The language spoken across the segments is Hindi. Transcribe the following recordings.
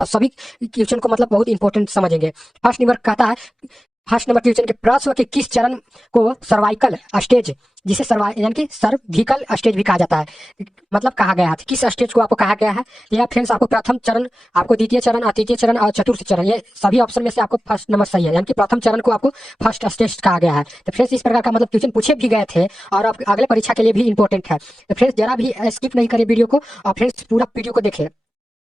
सभी क्वेश्चन को मतलब बहुत इंपॉर्टेंट समझेंगे। फर्स्ट नंबर कहता है, फर्स्ट नंबर क्वेश्चन के प्रश्न के किस चरण को सर्वाइकल स्टेज, जिसे यानी कि सर्विकल स्टेज भी कहा जाता है, मतलब कहा गया है, किस स्टेज को आपको कहा गया है? तो यह फ्रेंड्स आपको प्रथम चरण, आपको द्वितीय चरण, तृतीय चरण और चतुर्थ चरण, ये सभी ऑप्शन में से आपको फर्स्ट नंबर सही है, यानी कि प्रथम चरण को आपको फर्स्ट स्टेज कहा गया है। तो फ्रेंड्स इस प्रकार का मतलब क्वेश्चन पूछे भी गए थे और अब अगले परीक्षा के लिए भी इंपॉर्टेंट है। तो फ्रेंड्स जरा भी स्किप नहीं करिए वीडियो को और फ्रेंड्स पूरा वीडियो को देखिए।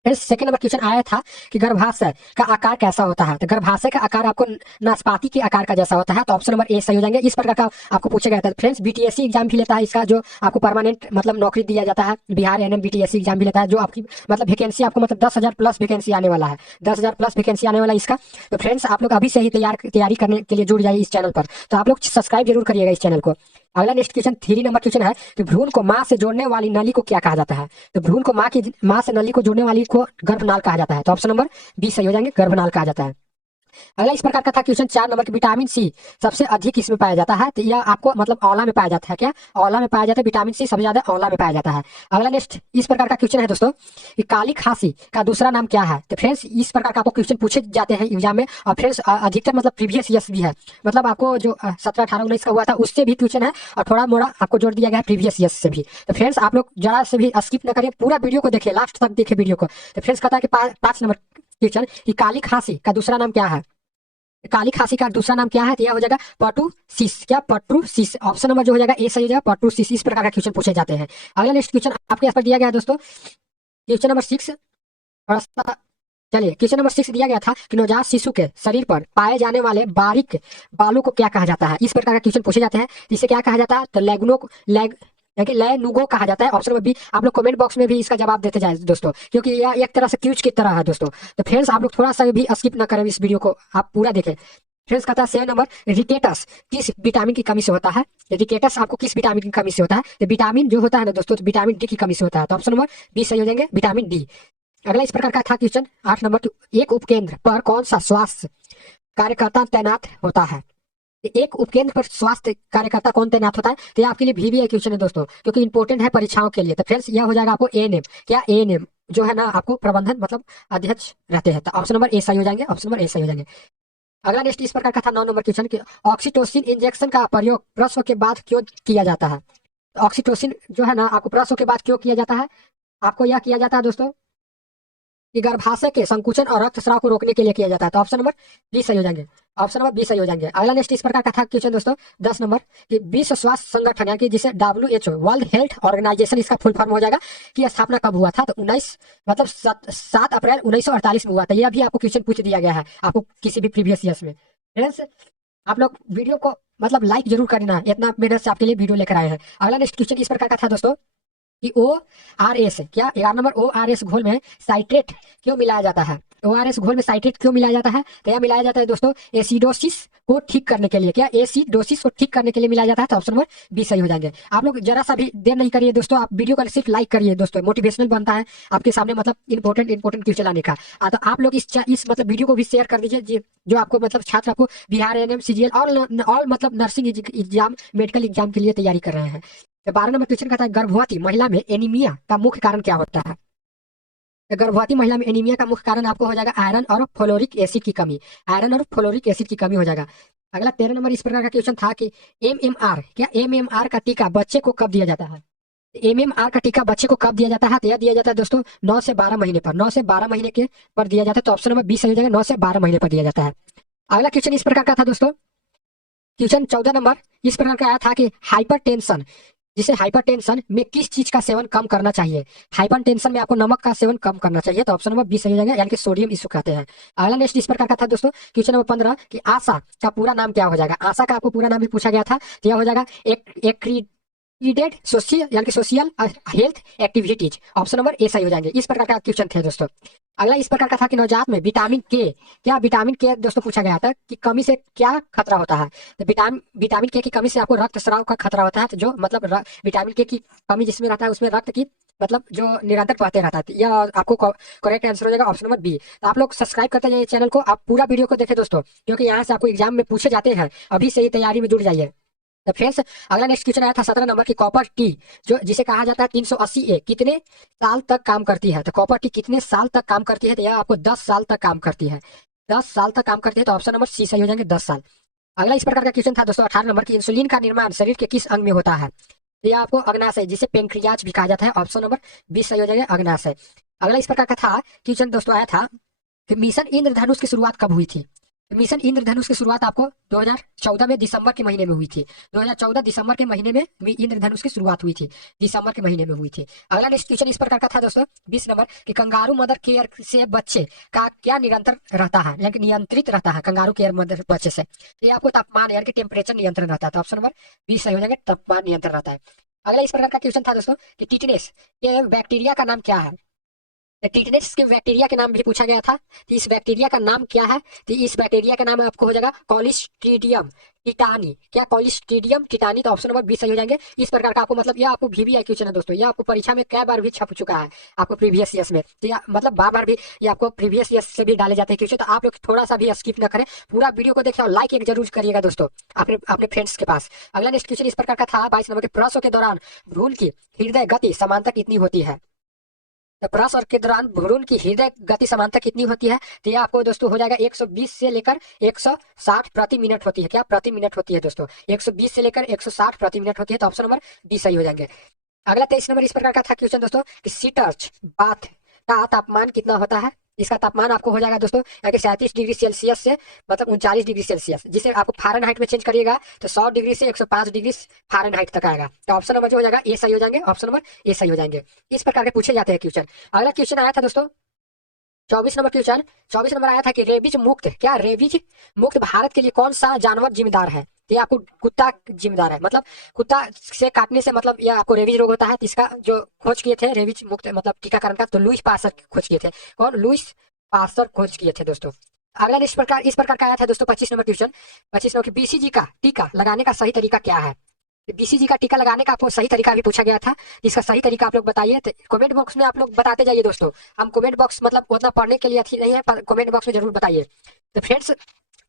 फिर सेकंड नंबर क्वेश्चन आया था कि गर्भाशय का आकार कैसा होता है? तो गर्भाशय का आकार आपको नाशपाती के आकार का जैसा होता है, तो ऑप्शन नंबर ए सही हो जाएंगे। इस प्रकार का आपको पूछा गया था। फ्रेंड्स बीटीएससी एग्जाम भी लेता है इसका, जो आपको परमानेंट मतलब नौकरी दिया जाता है। बिहार एनएम बीटीएससी एग्जाम भी लेता है, जो आपकी मतलब वैकेंसी आपको मतलब 10,000 प्लस वैकेंसी आने वाला है, 10,000 प्लस वैकेंसी आने वाला है इसका। तो फ्रेंड्स आप लोग अभी से ही तैयारी करने के लिए जुड़ जाइए इस चैनल पर। तो आप लोग सब्सक्राइब जरूर करिएगा इस चैनल को। अगला नेक्स्ट क्वेश्चन 3 नंबर क्वेश्चन है कि भ्रूण को मां से जोड़ने वाली नली को क्या कहा जाता है? तो भ्रूण को मां से नली को जोड़ने वाली को गर्भनाल कहा जाता है। तो ऑप्शन नंबर बी सही हो जाएंगे, गर्भनाल कहा जाता है। अगला इस प्रकार का था क्वेश्चन 4 नंबर की, विटामिन सी सबसे अधिक किसमें पाया जाता है? तो यह आपको मतलब आंवला में पाया जाता है। क्या आंवला में पाया जाता है? विटामिन सी सबसे ज्यादा आंवला में पाया जाता है। अगला नेक्स्ट इस प्रकार का क्वेश्चन है दोस्तों कि काली खांसी का दूसरा नाम क्या है? तो फ्रेंड्स इस प्रकार का आपको क्वेश्चन पूछे जाते हैं एग्जाम में, और फ्रेंड्स अधिकतर मतलब प्रीवियस ईयर्स भी है, मतलब आपको जो 17, 18, 19 का हुआ था उससे भी क्वेश्चन है और थोड़ा मोड़ा आपको जोड़ दिया गया है प्रीवियस ईयर्स से भी। तो फ्रेंड्स आप लोग जरा से भी स्किप न करिए, पूरा वीडियो को देखिए, लास्ट तक देखिए वीडियो को। तो फ्रेंड्स कहता है कि 5 नंबर क्वेश्चन कि काली खांसी का दूसरा नाम क्या है? काली खांसी का दूसरा नाम क्या है? तो यह हो जाएगा पर्टुसिस। क्या? पर्टुसिस। ऑप्शन नंबर जो हो जाएगा ए सही हो जाएगा, पर्टुसिस। इस प्रकार का क्वेश्चन पूछे जाते हैं। अगला नेक्स्ट क्वेश्चन आपके यहाँ पर दिया गया है दोस्तों, क्वेश्चन नंबर 6। थोड़ा सा चलिए, क्वेश्चन नंबर 6 दिया गया था कि नवजात शिशु के शरीर पर पाए जाने वाले बारीक बालों को क्या कहा जाता है? इस प्रकार का क्वेश्चन पूछे जाते हैं। इसे क्या कहा जाता है? तो लैनुगो कहा जाता है। Option number B. आप लोग कमेंट बॉक्स में भी इसका जवाब देते जाए दोस्तों, क्योंकि यह एक तरह से क्यूज की तरह है दोस्तों। तो फ्रेंड्स आप लोग थोड़ा सा भी स्किप ना करें, इस वीडियो को आप पूरा देखें। फ्रेंड्स कहता है 7 नंबर, रिकेटस किस विटामिन की कमी से होता है? रिकेटस आपको किस विटामिन की कमी से होता है? तो विटामिन जो होता है ना दोस्तों, तो विटामिन डी की कमी से होता है। तो ऑप्शन नंबर बी सही हो जाएंगे, विटामिन डी। अगला इस प्रकार का था क्वेश्चन 8 नंबर, एक उपकेंद्र पर कौन सा स्वास्थ्य कार्यकर्ता तैनात होता है? एक उपकेंद्र पर स्वास्थ्य कार्यकर्ता कौन तैनात होता है? तो ये आपके लिए भी क्वेश्चन है दोस्तों, क्योंकि इंपॉर्टेंट है परीक्षाओं के लिए। तो फ्रेंड्स यह हो जाएगा आपको एएनएम। क्या? एएनएम जो है ना आपको प्रबंधन मतलब अध्यक्ष रहते हैं। तो ऑप्शन नंबर ए सही हो जाएंगे, ऑप्शन नंबर ए सही हो जाएंगे। अगला नेक्स्ट इस प्रकार का था 9 नंबर क्वेश्चन कि ऑक्सीटोसिन इंजेक्शन का प्रयोग प्रसव के बाद क्यों किया जाता है? ऑक्सीटोसिन जो है ना आपको प्रसव के बाद क्यों किया जाता है? आपको यह किया जाता है दोस्तों कि गर्भाशय के संकुचन और रक्तस्राव को रोकने के लिए किया जाता है। तो ऑप्शन नंबर बी सही हो जाएंगे, ऑप्शन नंबर बी सही हो जाएंगे। अगला नेक्स्ट इस प्रकार का था क्वेश्चन दोस्तों 10 नंबर कि विश्व स्वास्थ्य संगठन यानी कि जिसे WHO वर्ल्ड हेल्थ ऑर्गेनाइजेशन इसका फुल फॉर्म हो जाएगा, की स्थापना कब हुआ था? तो 19 मतलब 7 अप्रैल 1948 में हुआ था। यह भी आपको क्वेश्चन पूछ दिया गया है आपको किसी भी प्रीवियस ईयर्स में। फ्रेंड्स आप लोग वीडियो को मतलब लाइक जरूर करना, इतना मेहनत से आपके लिए वीडियो लेकर आए हैं। अगला नेक्स्ट क्वेश्चन इस प्रकार का था दोस्तों कि ORS, क्या 11 नंबर, ORS घोल में साइट्रेट क्यों मिलाया जाता है? ORS घोल में साइट्रेट क्यों मिलाया जाता है? तो यह मिलाया जाता है दोस्तों एसिडोसिस को ठीक करने के लिए। क्या? एसिडोसिस को ठीक करने के लिए मिलाया जाता है। तो ऑप्शन नंबर बी सही हो जाएंगे। आप लोग जरा सा भी देर नहीं करिए दोस्तों, आप वीडियो को सिर्फ लाइक करिए दोस्तों, मोटिवेशनल बनता है आपके सामने मतलब इंपॉर्टेंट क्वेश्चन लाने का। तो आप लोग इस मतलब वीडियो को भी शेयर कर दीजिए जो आपको मतलब छात्र आपको बिहार एनएम सीजीएल और मतलब नर्सिंग एग्जाम मेडिकल एग्जाम के लिए तैयारी कर रहे हैं। तो 12 नंबर क्वेश्चन कहता है गर्भवती महिला में एनीमिया का मुख्य कारण क्या होता है? तो गर्भवती महिला में एनीमिया का मुख्य कारण आपको हो जाएगा आयरन और फ्लोरिक एसिड की कमी, आयरन और फ्लोरिक एसिड की कमी हो जाएगा। अगला 13 नंबर इस प्रकार का क्वेश्चन था कि MMR, क्या MMR का टीका बच्चे को कब दिया जाता है? MMR का टीका बच्चे को कब दिया जाता है? तो यह दिया जाता है दोस्तों 9 से 12 महीने पर, 9 से 12 महीने के पर दिया जाता है। तो ऑप्शन नंबर बी सही हो जाएगा, 9 से 12 महीने पर दिया जाता है। अगला क्वेश्चन इस प्रकार का था दोस्तों, क्वेश्चन 14 नंबर इस प्रकार का आया था कि हाइपरटेंशन, जिसे हाइपरटेंशन में किस चीज का सेवन कम करना चाहिए? हाइपरटेंशन में आपको नमक का सेवन कम करना चाहिए। तो ऑप्शन नंबर बी सही हो जाएगा, यानी कि सोडियम इशू कहते हैं। अगला नेक्स्ट इस प्रकार का था दोस्तों क्वेश्चन नंबर 15 कि आशा का पूरा नाम क्या हो जाएगा? आशा का आपको पूरा नाम भी पूछा गया था। तो यह हो जाएगा एक्रीडेड सोशल यानी कि social health activities. Option number A सही हो जाएंगे। इस प्रकार का क्वेश्चन थे दोस्तों। अगला इस प्रकार का था कि नवजात में विटामिन के, क्या विटामिन के दोस्तों पूछा गया था कि कमी से क्या खतरा होता है? तो विटामिन के की कमी से आपको रक्तस्राव का खतरा होता है। तो जो मतलब विटामिन के की कमी जिसमें रहता है उसमें रक्त की मतलब जो निरंतर बहते रहता है। यह आपको करेक्ट आंसर हो जाएगा, ऑप्शन नंबर बी। तो आप लोग सब्सक्राइब करते जाइए चैनल को, आप पूरा वीडियो को देखें दोस्तों, क्योंकि यहाँ से आपको एग्जाम में पूछे जाते हैं। अभी से ही तैयारी में जुट जाइए। तो फ्रेंड्स अगला नेक्स्ट क्वेश्चन आया था 17 नंबर की, कॉपर टी जो जिसे कहा जाता है 380 ए कितने साल तक काम करती है? तो कॉपर टी कितने साल तक काम करती है? तो यह आपको 10 साल तक काम करती है। 10 साल तक काम करती है, तो ऑप्शन नंबर सी सही हो जाएंगे, 10 साल। अगला इस प्रकार का क्वेश्चन था दोस्तों 18 नंबर की, इंसुलिन का निर्माण शरीर के किस अंग में होता है? तो यह आपको अग्नाशय जिसे पेनक्रियाज भी कहा जाता है, ऑप्शन नंबर 20 सही हो जाएगा, अग्नाशय। अगला इस प्रकार का था क्वेश्चन दोस्तों आया था कि मिशन इंद्रधनुष की शुरुआत कब हुई थी? मिशन इंद्रधनुष की शुरुआत आपको 2014 में दिसंबर के महीने में हुई थी। 2014 दिसंबर के महीने में इंद्रधनुष की शुरुआत हुई थी, दिसंबर के महीने में हुई थी। अगला नेक्स्ट क्वेश्चन इस प्रकार का था दोस्तों 20 नंबर कि कंगारू मदर केयर से बच्चे का क्या निरंतर रहता है, यानी कि नियंत्रित रहता है कंगारू केयर मदर बच्चे से? ये आपको तापमान यानी कि टेम्परेचर नियंत्रण रहता है, तो ऑप्शन नंबर 20 सही हो जाएंगे, तापमान नियंत्रण रहता है। अगला इस प्रकार का क्वेश्चन था दोस्तों कि टिटनेस के बैक्टीरिया का नाम क्या है? टिटनेस के बैक्टीरिया के नाम भी पूछा गया था, तो इस बैक्टीरिया का नाम क्या है? तो इस बैक्टीरिया का नाम आपको हो जाएगा कॉलिस्ट्रीडियम टिटानी। क्या कॉलिस्ट्रीडियम टिटानी, तो ऑप्शन नंबर 20 सही हो जाएंगे। इस प्रकार का आपको मतलब यह आपको VVI क्वेश्चन है दोस्तों, यह आपको परीक्षा में कई बार भी छप चुका है आपको प्रीवियस ईयर्स में, तो यह मतलब बार बार भी ये आपको प्रीवियस ईयर्स से भी डाले जाते हैं क्वेश्चन, तो आप लोग थोड़ा सा भी स्किप न करें, पूरा वीडियो को देखें और लाइक एक जरूर करिएगा दोस्तों अपने अपने फ्रेंड्स के पास। अगला नेक्स्ट क्वेश्चन इस प्रकार का था 22 नंबर के, प्रसव के दौरान भ्रूण की हृदय गति समानता कितनी होती है? तो प्रसव के दौरान भ्रूण की हृदय गति समानता कितनी होती है? तो ये आपको दोस्तों हो जाएगा 120 से लेकर 160 प्रति मिनट होती है। क्या प्रति मिनट होती है दोस्तों? 120 से लेकर 160 प्रति मिनट होती है, तो ऑप्शन नंबर 20 सही हो जाएंगे। अगला 23 नंबर इस प्रकार का था क्वेश्चन दोस्तों कि सीटर्च बाथ का तापमान कितना होता है? इसका तापमान आपको हो जाएगा दोस्तों यहाँ के 37 डिग्री सेल्सियस से मतलब 39 डिग्री सेल्सियस, जिसे आपको फ़ारेनहाइट में चेंज करिएगा तो 100 डिग्री से 105 डिग्री फ़ारेनहाइट तक आएगा, तो ऑप्शन नंबर जो हो जाएगा ए सही हो जाएंगे, ऑप्शन नंबर ए सही हो जाएंगे। इस प्रकार के पूछे जाते हैं क्वेश्चन। अगला क्वेश्चन आया था दोस्तों 24 नंबर क्वेश्चन, 24 नंबर आया था कि रेबीज मुक्त, क्या रेबीज मुक्त भारत के लिए कौन सा जानवर जिम्मेदार है? तो ये आपको कुत्ता जिम्मेदार है, मतलब कुत्ता से काटने से मतलब यह आपको रेबीज रोग होता है, तो इसका जो खोज किए थे रेबीज मुक्त मतलब टीकाकरण का, तो लुईस पास्चर खोज किए थे। कौन? लुईस पास्चर खोज किए थे दोस्तों। अगला इस प्रकार का आया था दोस्तों 25 नंबर क्वेश्चन, 25 नंबर की BCG का टीका लगाने का सही तरीका क्या है? BCG का टीका लगाने का आपको सही तरीका भी पूछा गया था, इसका सही तरीका आप लोग बताइए, तो कमेंट बॉक्स में आप लोग बताते जाइए दोस्तों। हम कमेंट बॉक्स मतलब उतना पढ़ने के लिए अच्छी नहीं है, पर कमेंट बॉक्स में जरूर बताइए। तो फ्रेंड्स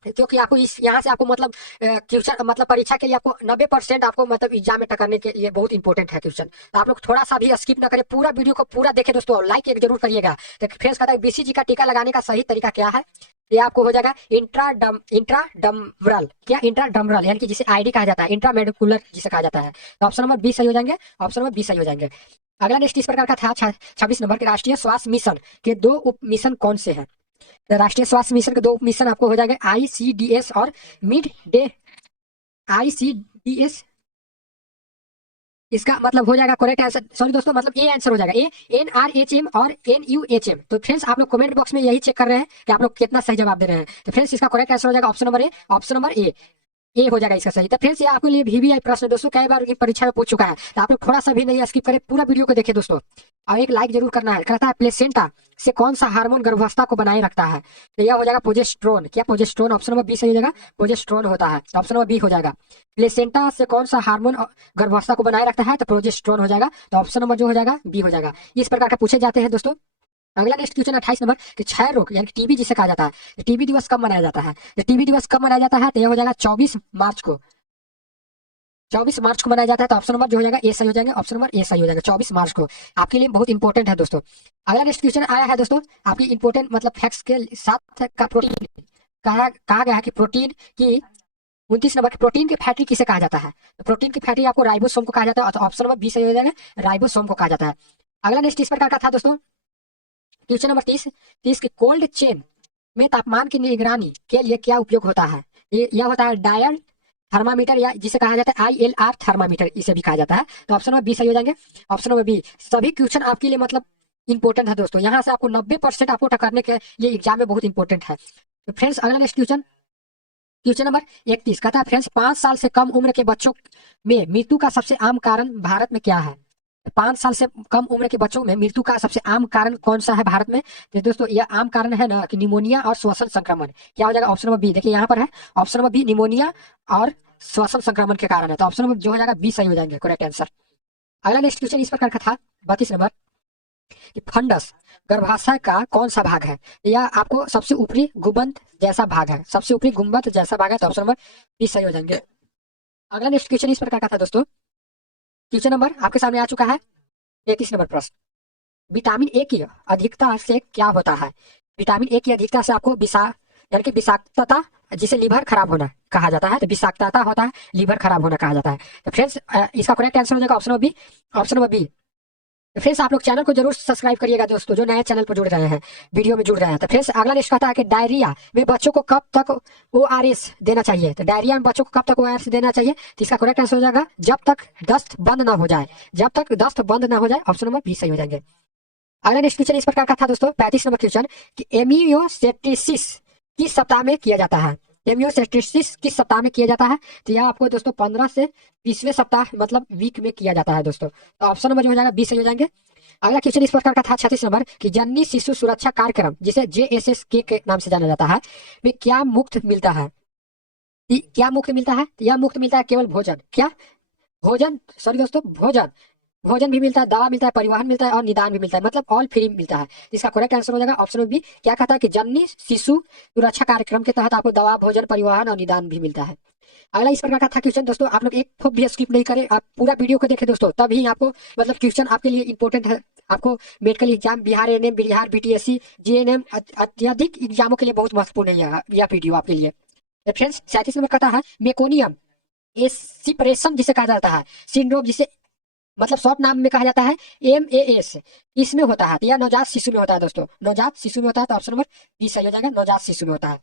क्योंकि आपको इस यहाँ से आपको मतलब क्वेश्चन मतलब परीक्षा के लिए आपको 90% आपको मतलब एग्जाम में टकरने के लिए बहुत इंपॉर्टेंट है क्वेश्चन, तो आप लोग थोड़ा सा भी स्किप ना करें, पूरा वीडियो को पूरा देखें दोस्तों, और लाइक एक जरूर करिएगा। तो फ्रेंड्स कहता है BCG का टीका लगाने का सही तरीका क्या है? ये आपको हो जाएगा इंट्राडमरल, क्या इंट्राडमरल यानी कि जिसे ID कहा जाता है, इंट्रामेडिकुलर जिसे कहा जाता है, तो ऑप्शन नंबर 20 सही हो जाएंगे, ऑप्शन नंबर 20 सही हो जाएंगे। अगला नेक्स्ट इस प्रकार का था 26 नंबर के, राष्ट्रीय स्वास्थ्य मिशन के 2 उप मिशन कौन से हैं? तो राष्ट्रीय स्वास्थ्य मिशन के 2 उप मिशन आपको हो जाएगा ICDS और मिड डे ICDS, इसका मतलब हो जाएगा करेक्ट आंसर, सॉरी दोस्तों मतलब ए आंसर हो जाएगा, ए NRHM और NUHM। तो फ्रेंड्स आप लोग कमेंट बॉक्स में यही चेक कर रहे हैं कि आप लोग कितना सही जवाब दे रहे हैं, तो फ्रेंड्स इसका करेक्ट आंसर हो जाएगा ऑप्शन नंबर ए, ऑप्शन नंबर ए हो जाएगा इसका सही। तो फ्रेंड्स ये आपके लिए VVI प्रश्न दोस्तों कई बार की परीक्षा में पूछ चुका है, तो आप लोग थोड़ा सा भी नहीं स्किप करें, पूरा वीडियो को देखें दोस्तों, और एक लाइक जरूर करना है। कहता है प्लेसेंटा से कौन सा हार्मोन गर्भावस्था को बनाए रखता है? तो यह हो जाएगा प्रोजेस्टेरोन। क्या प्रोजेस्टेरोन? ऑप्शन नंबर 20 सही हो जाएगा, प्रोजेस्टेरोन होता है, तो ऑप्शन नंबर बी हो जाएगा। प्लेसेंटा से कौन सा हार्मोन गर्भावस्था को बनाए रखता है? तो प्रोजेस्टेरोन हो जाएगा, तो ऑप्शन नंबर जो हो जाएगा बी हो जाएगा। इस प्रकार के पूछे जाते हैं दोस्तों। अगला नेक्स्ट क्वेश्चन 28 नंबर कि क्षय रोग यानी टीबी जिसे कहा जाता है, टीबी दिवस कब मनाया जाता है? टीबी दिवस कब मनाया जाता है? तो यह हो जाएगा 24 मार्च को, 24 मार्च को मनाया जाता है, तो ऑप्शन नंबर जो हो जाएगा ए सही हो जाएंगे, ऑप्शन नंबर ए सही हो जाएगा 24 मार्च को, आपके लिए बहुत इंपॉर्टेंट है दोस्तों। अगला नेक्स्ट क्वेश्चन आया है दोस्तों आपकी इंपॉर्टेंट मतलब फैक्ट्स के साथ का प्रोटीन कहा गया है कि प्रोटीन की 29 नंबर प्रोटीन की फैटी किसे कहा जाता है? तो प्रोटीन की फैटी आपको राइबोसोम को कहा जाता है, तो ऑप्शन नंबर बी सही हो जाएगा, राइबोसोम को कहा जाता है। अगला नेक्स्ट इस प्रकार का था दोस्तों क्वेश्चन नंबर 30 की कोल्ड चेन में तापमान की निगरानी के लिए क्या उपयोग होता है? यह होता है डायल थर्मामीटर या जिसे कहा जाता है ILR थर्मामीटर, इसे भी कहा जाता है, तो ऑप्शन नंबर बी सही हो जाएंगे, ऑप्शन नंबर बी। सभी क्वेश्चन आपके लिए मतलब इंपॉर्टेंट है दोस्तों, यहाँ से आपको 90% आपको टकरने के लिए एग्जाम में बहुत इंपॉर्टेंट है। तो फ्रेंड्स अगला नेक्स्ट क्वेश्चन नंबर 31 कहता है फ्रेंड्स 5 साल से कम उम्र के बच्चों में मृत्यु का सबसे आम कारण भारत में क्या है? 5 साल से कम उम्र के बच्चों में मृत्यु का सबसे आम कारण कौन सा है भारत में? तो दोस्तों यह आम कारण है ना कि निमोनिया और श्वसन संक्रमण। क्या हो जाएगा? ऑप्शन नंबर बी, देखिए यहाँ पर है ऑप्शन नंबर बी, निमोनिया और श्वसन संक्रमण के कारण है, तो ऑप्शन नंबर जो हो जाएगा बी सही हो जाएंगे, करेक्ट आंसर। अगला नेक्स्ट क्वेश्चन इस प्रकार का था 32 नंबर कि फंडस गर्भाशय का कौन सा भाग है? यह आपको सबसे ऊपरी गुंबद जैसा भाग है, सबसे ऊपरी गुंबद जैसा भाग है, तो ऑप्शन नंबर बी सही हो जाएंगे। अगला नेक्स्ट क्वेश्चन इस प्रकार का था दोस्तों। क्वेश्चन नंबर आपके सामने आ चुका है 33 नंबर प्रश्न। विटामिन ए की अधिकता से क्या होता है? विटामिन ए की अधिकता से आपको यानी कि विषाक्तता, जिसे लीवर खराब होना कहा जाता है, तो विषाक्तता होता है, लीवर खराब होना कहा जाता है। तो फ्रेंड्स इसका करेक्ट आंसर हो जाएगा option B, option number B. तो फ्रेंड्स आप लोग चैनल को जरूर सब्सक्राइब करिएगा दोस्तों, जो नए चैनल पर जुड़ रहे हैं, वीडियो में जुड़ रहे हैं। तो फ्रेंड्स अगला नेक्स्ट कहता है कि डायरिया में बच्चों को कब तक ओआरएस देना चाहिए? तो डायरिया में बच्चों को कब तक ओआरएस देना चाहिए? तो इसका करेक्ट आंसर हो जाएगा जब तक दस्त बंद ना हो जाए, जब तक दस्त बंद ना हो जाए। ऑप्शन नंबर बी सही हो जाएंगे। अगला नेक्स्ट क्वेश्चन इस प्रकार का था दोस्तों 35 नंबर क्वेश्चन कि एमियोसेप्टिसिस किस सप्ताह में किया जाता है? एमियोसेप्टिसिस किस सप्ताह में किया जाता है? तो यह आपको दोस्तों 15 से 20वें सप्ताह मतलब वीक में किया जाता है दोस्तों। तो ऑप्शन नंबर जो हो जाएगा 20 सही हो जाएंगे। अगला क्वेश्चन इस प्रकार का था 36 नंबर कि जननी शिशु सुरक्षा कार्यक्रम, जिसे JSSK के नाम से जाना जाता है, में क्या मुफ्त मिलता है? क्या मुफ्त मिलता है? यह मुफ्त मिलता है केवल भोजन, क्या भोजन, सॉरी दोस्तों, भोजन, भोजन भी मिलता है, दवा मिलता है, परिवहन मिलता है और निदान भी मिलता है, मतलब ऑल फ्री मिलता है। इसका करेक्ट आंसर हो जाएगा ऑप्शन बी। क्या कहता है कि जननी शिशु सुरक्षा कार्यक्रम के तहत आपको दवा, भोजन, परिवहन और निदान भी मिलता है। अगला इस प्रकार का था क्वेश्चन दोस्तों, आप लोग एक फुट भी स्किप नहीं करें, आप पूरा वीडियो को देखें दोस्तों, तभी आपको मतलब क्वेश्चन आपके लिए इंपॉर्टेंट है। आपको medical exam, Bihar ANM, Bihar BTSC, JNM अत्यधिक एग्जामों के लिए बहुत महत्वपूर्ण है यह वीडियो आपके लिए। फ्रेंड्स 37 नंबर कहता है मेकोनियम एसिपरेशन जिसे कहा जाता है सिंड्रोम, जिसे मतलब शॉर्ट नाम में कहा जाता है MAS, इसमें होता है, तो यह नवजात शिशु में होता है दोस्तों, नवजात शिशु में होता है। तो ऑप्शन नंबर बी सही हो जाएगा, नवजात शिशु में होता है।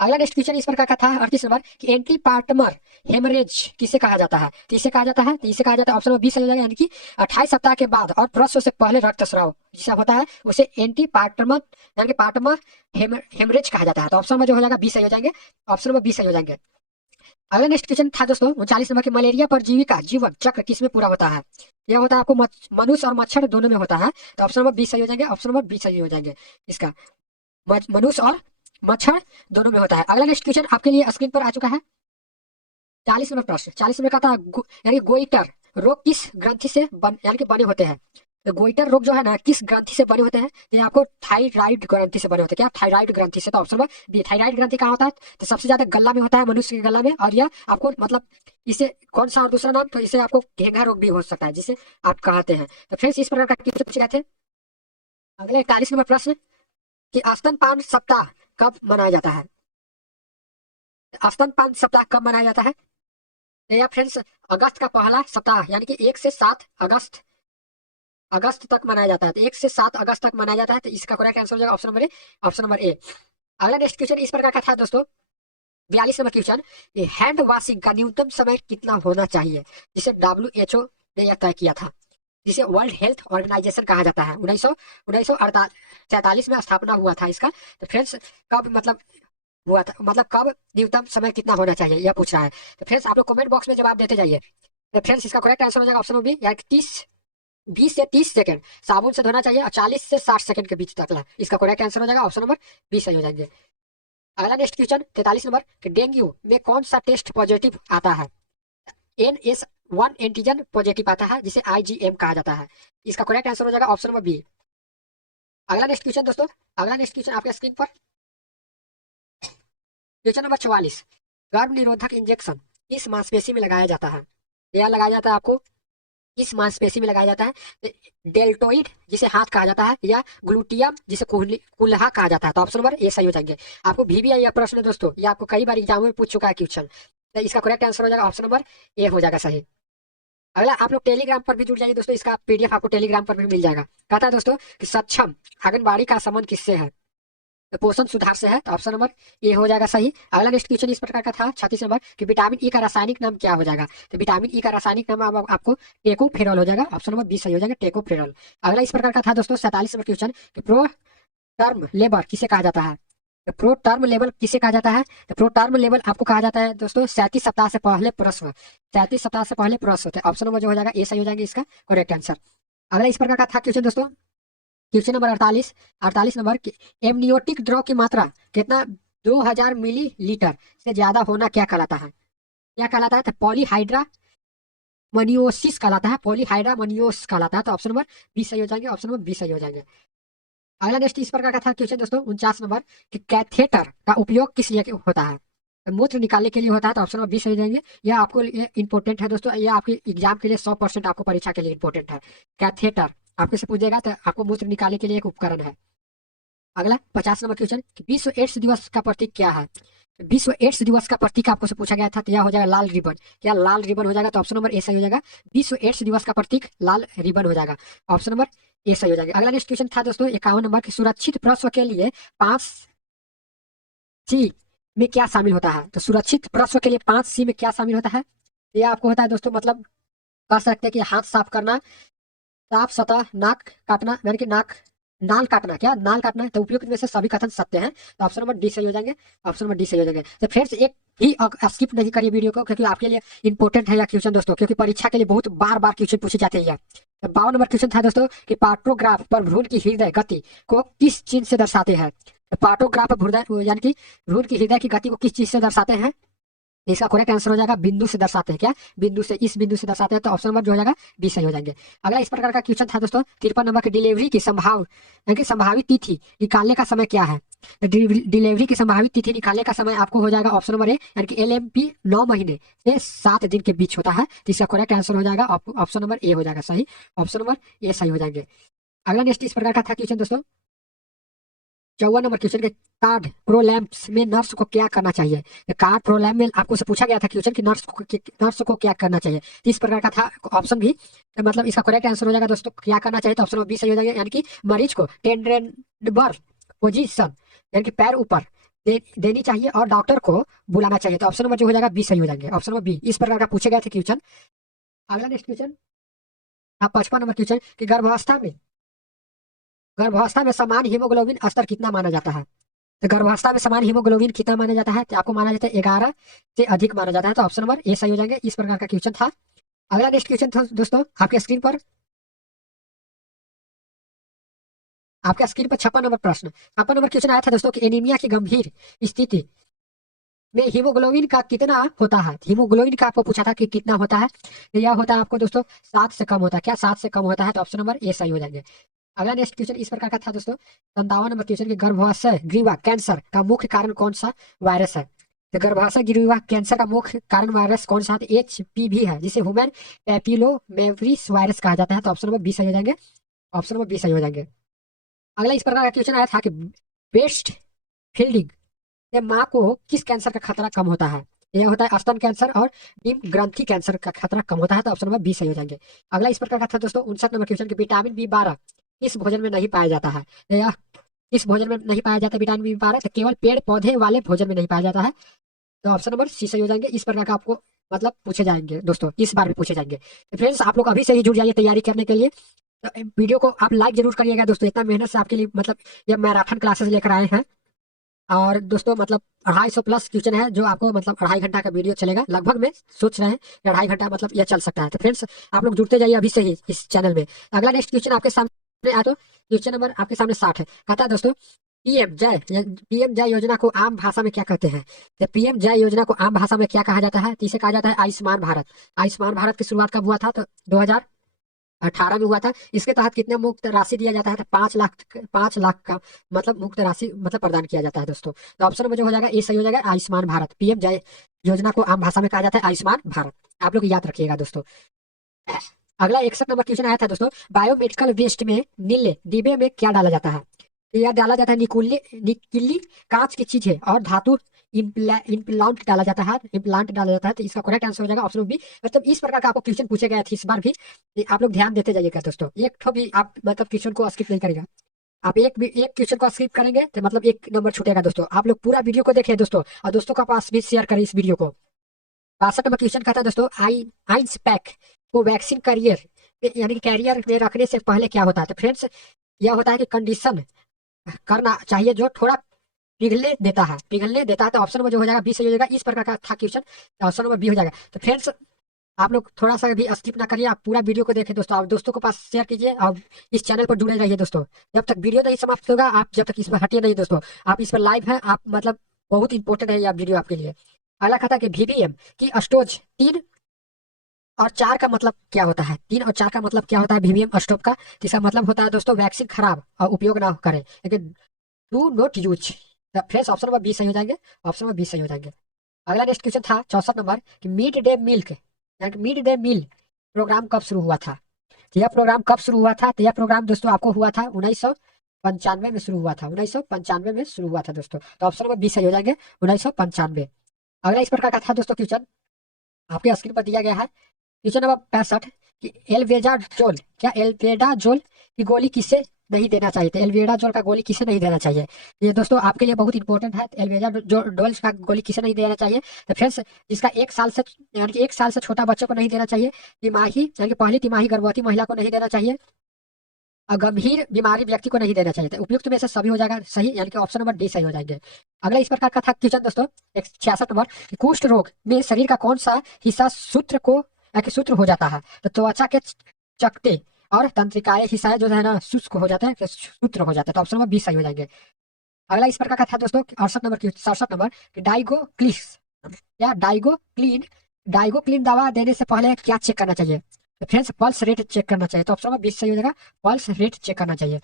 अगला नेक्स्ट क्वेश्चन इस प्रकार का था 38 नंबर कि एंटी पार्टमर हेमरेज किसे कहा जाता है? तो इसे कहा जाता है, तो इसे कहा जाता है ऑप्शन नंबर बी सही हो जाएगा, यानी कि 28 सप्ताह के बाद और प्रसव से पहले रक्तस्राव जिसे होता है उसे एंटी पार्टमर यानी कि पार्टमर हेमरेज कहा जाता है। तो ऑप्शन नंबर जो हो जाएगा बी सही हो जाएंगे, ऑप्शन नंबर बी सही हो जाएंगे। अगला नेक्स्ट क्वेश्चन था दोस्तों 39 नंबर की मलेरिया परजीवी का जीवन चक्र किसमें पूरा होता है? यह होता है आपको मनुष्य और मच्छर दोनों में होता है। तो ऑप्शन नंबर बी सही हो जाएंगे, ऑप्शन नंबर बी सही हो जाएंगे इसका, मनुष्य और मच्छर दोनों में होता है। अगला नेक्स्ट क्वेश्चन आपके लिए स्क्रीन पर आ चुका है 40 नंबर प्रश्न। 40 नंबर का था यानी गोइटर रोग किस ग्रंथि से यानी कि बने होते हैं? तो गोइटर रोग जो है ना किस ग्रंथि से बने होते हैं? तो ये आपको थायराइड ग्रंथि से बने होते हैं। क्या? थायराइड ग्रंथि से। तो ऑप्शन नंबर बी थायराइड ग्रंथि कहाँ होता है? तो सबसे ज्यादा गला में होता है, मनुष्य के गला में। और यह आपको मतलब इसे कौन सा और दूसरा नाम, तो इसे आपको घेंघा रोग भी हो सकता है जिसे आप कहते हैं। तो फ्रेंड्स इस प्रकार का क्वेश्चन पूछे गए थे। अगले 41 नंबर प्रश्न कि स्तनपान सप्ताह कब मनाया जाता है? स्तनपान सप्ताह कब मनाया जाता है? तो या फ्रेंड्स अगस्त का पहला सप्ताह यानी कि 1 से 7 अगस्त तक मनाया जाता है। तो 1 से 7 अगस्त तक मनाया जाता है। तो इसका करेक्ट आंसर हो जाएगा ऑप्शन नंबर ए, ऑप्शन नंबर ए। अगला नेक्स्ट क्वेश्चन इस प्रकार का था दोस्तों 42 नंबर क्वेश्चन, हैंड वॉशिंग का न्यूनतम समय कितना होना चाहिए जिसे WHO ने यह तय किया था, जिसे वर्ल्ड हेल्थ ऑर्गेनाइजेशन कहा जाता है? 1947 में स्थापना हुआ था इसका। तो फ्रेंड्स कब मतलब हुआ था, मतलब कब न्यूनतम समय कितना होना चाहिए यह पूछ रहा है। तो फ्रेंड्स आप लोग कमेंट बॉक्स में जवाब देते जाइए। तो फ्रेंड्स इसका करेक्ट आंसर हो जाएगा ऑप्शन नंबर बी, यानी 20 से 30 सेकंड साबुन से धोना चाहिए और 40 से 60 सेकंड के बीच तक ला। इसका करेक्ट आंसर हो जाएगा ऑप्शन नंबर बी सही हो जाएंगे। अगला नेक्स्ट क्वेश्चन 43 नंबर कि डेंगू में कौन सा टेस्ट पॉजिटिव आता है? NS1 एंटीजन पॉजिटिव आता है जिसे IgM कहा जाता है। इसका करेक्ट आंसर हो जाएगा ऑप्शन नंबर बी। अगला नेक्स्ट क्वेश्चन दोस्तों, अगला नेक्स्ट क्वेश्चन आपके स्क्रीन पर क्वेश्चन नंबर 44, गर्भ निरोधक इंजेक्शन किस मांसपेशी में लगाया जाता है? यह लगाया जाता है आपको किस मांसपेशी में लगाया जाता है? डेल्टोइड जिसे हाथ कहा जाता है, या ग्लूटियम जिसे कुल्हा कहा जाता है। तो ऑप्शन नंबर ए सही हो जाएंगे। आपको VBI यह प्रश्न दोस्तों ये आपको कई बार एग्जाम में पूछ चुका है क्वेश्चन। तो इसका करेक्ट आंसर हो जाएगा ऑप्शन नंबर ए हो जाएगा सही। अगला आप लोग टेलीग्राम पर भी जुड़ जाइए दोस्तों, इसका PDF आपको टेलीग्राम पर भी मिल जाएगा। कहता है दोस्तों कि सक्षम आंगनबाड़ी का संबंध किससे है? तो पोषण सुधार से है। तो ऑप्शन नंबर ए हो जाएगा सही। अगला नेक्स्ट क्वेश्चन इस प्रकार का था 36 नंबर कि विटामिन ई का रासायनिक नाम क्या हो जाएगा? तो विटामिन ई का रासायनिक नाम आपको टेकोफेरॉल हो जाएगा। ऑप्शन नंबर बी सही हो जाएगा, टेकोफेरॉल। अगला इस प्रकार का था दोस्तों 47 नंबर क्वेश्चन कि प्रो टर्म लेबर किसे कहा जाता है? तो प्रो टर्म लेवल किसे कहा जाता है? तो प्रो टर्म लेवल आपको कहा जाता है दोस्तों 37 सप्ताह से पहले प्रसव, 37 सप्ताह से पहले प्रसव होते हैं। ऑप्शन नंबर जो हो जाएगा ए सही हो जाएगा इसका करेक्ट आंसर। अगला इस प्रकार का था क्वेश्चन दोस्तों क्वेश्चन नंबर 48 नंबर एमनियोटिक द्रव की मात्रा कितना 2000 मिलीलीटर से ज्यादा होना क्या कहलाता है? क्या कहलाता है? तो पॉलीहाइड्रा मनियोसिस कहलाता है, पॉलीहाइड्रा मनियोस कहलाता है। तो ऑप्शन नंबर बी सही हो जाएंगे, ऑप्शन नंबर बी सही हो जाएंगे। अगला नेक्स्ट इस प्रकार का था क्वेश्चन दोस्तों 49 नंबर कि कैथेटर का उपयोग किस लिए होता है? मूत्र निकालने के लिए होता है तो ऑप्शन नंबर बी सही हो जाएंगे। यह आपको ये इंपॉर्टेंट है दोस्तों, यह आपके एग्जाम के लिए 100% आपको परीक्षा के लिए इंपॉर्टेंट है। कैथेटर आपके से पूछेगा तो आपको मूत्र निकालने के लिए एक उपकरण है। अगला 50 नंबर क्वेश्चन, विश्व एड्स दिवस का प्रतीक क्या है? विश्व एड्स दिवस का प्रतीक आपको से पूछा गया था, तो यह हो जाएगा लाल रिबन। क्या लाल रिबन हो जाएगा? तो ऑप्शन नंबर ए सही हो जाएगा। विश्व एड्स दिवस का प्रतीक लाल रिबन हो जाएगा, ऑप्शन नंबर ए सही हो जाएगा। अगला नेक्स्ट क्वेश्चन था दोस्तों 51 नंबर की, सुरक्षित प्रसव के लिए 5C में क्या शामिल होता है? तो सुरक्षित प्रसव के लिए 5C में क्या शामिल होता है? यह आपको होता है दोस्तों, मतलब कह सकते हैं कि हाथ साफ करना, साफ सतह, नाक काटना, यानी कि नाक नाल काटना, क्या नाल काटना है, तो उपयुक्त में से सभी कथन सत्य हैं, तो ऑप्शन नंबर डी सही हो जाएंगे, ऑप्शन नंबर डी सही हो जाएंगे। तो फ्रेंड्स एक भी स्किप नहीं करिए वीडियो को, क्योंकि आपके लिए इंपॉर्टेंट है यह क्वेश्चन दोस्तों, क्योंकि परीक्षा के लिए बहुत बार बार क्वेश्चन पूछे जाते हैं। तो 52 नंबर क्वेश्चन था दोस्तों कि पार्टोग्राफ पर भ्रूण की हृदय गति को किस चिन्ह से दर्शाते हैं? तो पार्टोग्राफ पर हृदय यानी कि भ्रूण की हृदय की गति को किस चीज से दर्शाते हैं? इसका करेक्ट आंसर हो जाएगा बिंदु से दर्शाते हैं। क्या बिंदु से, इस बिंदु से दर्शाते हैं, तो ऑप्शन नंबर जो हो जाएगा बी सही हो जाएंगे। अगला इस प्रकार का क्वेश्चन था दोस्तों 53 नंबर की, डिलीवरी की यानी कि संभावित तिथि निकालने का समय क्या है? डिलीवरी की संभावित तिथि निकालने का समय आपको हो जाएगा ऑप्शन नंबर ए, यानी कि LMP 9 महीने से 7 दिन के बीच होता है, तो इसका करेक्ट आंसर हो जाएगा ऑप्शन नंबर ए हो जाएगा सही, ऑप्शन नंबर ए सही हो जाएंगे। अगला नेक्स्ट इस प्रकार का था क्वेश्चन दोस्तों 54 नंबर क्वेश्चन के, कार्ड प्रोलैम्प्स में नर्स को क्या करना चाहिए? कार्ड प्रोलैम्प में आपको से पूछा गया था क्वेश्चन कि नर्स को क्या करना चाहिए, तो इस प्रकार का था ऑप्शन भी, तो मतलब इसका करेक्ट आंसर हो जाएगा दोस्तों क्या करना चाहिए, तो ऑप्शन बी सही हो जाएगा, यानी कि मरीज को टेंडर पोजीशन यानी कि पैर ऊपर देनी चाहिए और डॉक्टर को बुलाना चाहिए, तो ऑप्शन नंबर जो हो जाएगा बी सही हो जाएंगे, ऑप्शन नंबर बी। इस प्रकार का पूछे गए थे क्वेश्चन। अगला नेक्स्ट क्वेश्चन, आप 55 नंबर क्वेश्चन कि गर्भावस्था में समान हीमोग्लोबिन स्तर कितना माना जाता है? तो गर्भावस्था में समान हीमोग्लोबिन कितना माना जाता है? तो आपको माना जाता है 11 से अधिक माना जाता है, तो ऑप्शन नंबर ए सही हो जाएंगे। इस प्रकार का क्वेश्चन था। अगला नेक्स्ट क्वेश्चन था दोस्तों आपके स्क्रीन पर, 56 नंबर प्रश्न, 56 नंबर क्वेश्चन आया था दोस्तों कि एनीमिया की गंभीर स्थिति में हीमोग्लोबिन का कितना होता है? हीमोग्लोबिन का आपको पूछा था कि कितना होता है, तो यह होता है आपको दोस्तों 7 से कम होता है। क्या 7 से कम होता है? तो ऑप्शन नंबर ए सही हो जाएंगे। अगला नेक्स्ट क्वेश्चन इस प्रकार का था दोस्तों 57 नंबर क्वेश्चन की, गर्भाशय ग्रीवा कैंसर का मुख्य कारण कौन सा वायरस है? तो गर्भाशय ग्रीवा कैंसर का मुख्य कारण वायरस कौन सा है? HPV है, जिसे ह्यूमन पैपिलोमेवियस वायरस कहा जाता है, तो ऑप्शन नंबर बी सही हो जाएंगे, ऑप्शन नंबर बी सही हो जाएंगे। अगला इस प्रकार का क्वेश्चन आया था कि ब्रेस्ट फील्डिंग से माँ को किस कैंसर का खतरा कम होता है? यह होता है स्तन कैंसर और डिम्ब ग्रंथि कैंसर का खतरा कम होता है, तो ऑप्शन नंबर बी सही हो जाएंगे। अगला इस प्रकार का था दोस्तों 59 नंबर क्वेश्चन की, विटामिन B12 इस भोजन में नहीं पाया जाता है? यह इस भोजन में नहीं पाया जाता विटामिन B12, तो केवल पेड़ पौधे वाले भोजन में नहीं पाया जाता है, तो ऑप्शन नंबर सी सही हो जाएंगे। इस प्रकार का आपको मतलब पूछे जाएंगे दोस्तों, इस बार भी पूछे जाएंगे। तो फ्रेंड्स आप लोग अभी से ही जुड़ जाइए तैयारी करने के लिए, तो वीडियो को आप लाइक जरूर करिएगा दोस्तों, इतना मेहनत से आपके लिए मतलब ये मैराथन क्लासेस लेकर आए हैं। और दोस्तों मतलब 250 प्लस क्वेश्चन है, जो आपको मतलब 2.5 घंटा का वीडियो चलेगा लगभग, में सोच रहे हैं कि 2.5 घंटा मतलब यह चल सकता है। तो फ्रेंड्स आप लोग जुड़ते जाइए अभी से ही इस चैनल में। अगला नेक्स्ट क्वेश्चन आपके सामने आ, तो क्वेश्चन नंबर आपके सामने 60 है, कहता है दोस्तों पीएम जय योजना को आम भाषा में क्या कहते हैं? तो पीएम जय योजना को आम भाषा में क्या कहा जाता है? तो इसे कहा जाता है आयुष्मान भारत। आयुष्मान भारत की शुरुआत कब हुआ था? तो 2018 में हुआ था। इसके तहत कितने मुफ्त राशि दिया जाता है? तो 5 लाख का मतलब मुफ्त राशि मतलब प्रदान किया जाता है दोस्तों, तो ऑप्शन नंबर जो हो जाएगा ए सही हो जाएगा, आयुष्मान भारत। पीएम जय योजना को आम भाषा में कहा जाता है आयुष्मान भारत, आप लोग याद रखिएगा दोस्तों। अगला 61 नंबर क्वेश्चन आया था दोस्तों, बायोमेडिकल वेस्ट में नीले डिब्बे में क्या डाला जाता है? तो यह डाला जाता है निकिल्ली कांच की चीज है और धातु इम्प्लांट डाला जाता है, इम्प्लांट डाला जाता है, तो इसका करेक्ट आंसर हो जाएगा ऑप्शन बी। मतलब इस प्रकार का आपको क्वेश्चन पूछे गए थे इस बार भी, आप लोग ध्यान देते जाइएगा दोस्तों, एक ठो भी आप मतलब क्वेश्चन को स्किप नहीं करेगा। आप एक क्वेश्चन को स्किप करेंगे तो मतलब 1 नंबर छूटेगा दोस्तों। आप लोग पूरा वीडियो को देखें दोस्तों, और दोस्तों का पास भी शेयर करें इस वीडियो को। 62 नंबर क्वेश्चन कहता है दोस्तों, आइंस पैक को वैक्सीन कैरियर यानी कि कैरियर में रखने से पहले क्या होता है? तो फ्रेंड्स यह होता है कि कंडीशन करना चाहिए जो थोड़ा पिघलने देता है, तो ऑप्शन नंबर जो हो जाएगा बी सही हो जाएगा। इस प्रकार का था क्वेश्चन, ऑप्शन नंबर बी हो जाएगा। तो फ्रेंड्स आप लोग थोड़ा सा भी स्किप ना करिए, आप पूरा वीडियो को देखें दोस्तों, आप दोस्तों के पास शेयर कीजिए और इस चैनल पर जुड़े रहिए दोस्तों। जब तक वीडियो नहीं समाप्त होगा, आप जब तक इस पर हटिए नहीं दोस्तों, आप इस पर लाइव है, आप मतलब बहुत इंपॉर्टेंट है यह वीडियो आपके लिए। अगला खाता कि VVM की स्टोज 3 और 4 का मतलब क्या होता है? 3 और 4 का मतलब क्या होता है VVM स्टोव का? इसका मतलब होता है दोस्तों वैक्सीन खराब और उपयोग ना करें, लेकिन do not use. Friends option number B सही हो जाएंगे, ऑप्शन नंबर बी सही हो जाएंगे। अगला नेक्स्ट क्वेश्चन था 64 नंबर कि मिड डे मिल्क यानी कि मिड डे मील प्रोग्राम कब शुरू हुआ था। तो यह प्रोग्राम कब शुरू हुआ था, तो यह प्रोग्राम दोस्तों आपको हुआ था 1995 में शुरू हुआ था, 1995 में शुरू हुआ था दोस्तों। तो ऑप्शन नंबर 20 सही हो जाएंगे, 1995। अगला इस प्रकार का था दोस्तों क्वेश्चन, आपके स्क्रीन पर दिया गया है क्वेश्चन नंबर 65 कि एल्बेंडाजोल, क्या एल्बेंडाजोल की गोली किसे नहीं देना चाहिए, तो एल्बेंडाजोल का गोली किसे नहीं देना चाहिए। ये दोस्तों आपके लिए बहुत इंपॉर्टेंट है, एल्बेंडाजोल का गोली किसे नहीं देना चाहिए। तो फ्रेंड्स, जिसका 1 साल से यानी कि 1 साल से छोटा बच्चों को नहीं देना चाहिए, तिमाही यानी कि पहली तिमाही गर्भवती महिला को नहीं देना चाहिए, और गंभीर बीमारी व्यक्ति को नहीं देना चाहिए। तो उपयुक्त में से सभी हो जाएगा सही, यानी कि ऑप्शन नंबर डी सही हो जाएंगे। अगला इस प्रकार का था क्वेश्चन दोस्तों 66 नंबर कि कुष्ठ रोग में शरीर का कौन सा हिस्सा सूत्र को या कि सूत्र हो जाता है, तो त्वचा के चकते और तंत्रिकाएं हिस्सा जो है ना शुष्क हो जाता है, कि सूत्र हो जाता है। तो ऑप्शन नंबर 20 सही हो जाएंगे। अगला इस प्रकार का था दोस्तों 68 नंबर कि डाइगोक्लिस या डाइगोक्लिन दवा देने से पहले क्या चेक करना चाहिए, तो फ्रेंड्स पल्स रेट चेक करना चाहिए। तो ऑप्शन नंबर 20 सही हो जाएगा, पल्स रेट चेक करना चाहिए।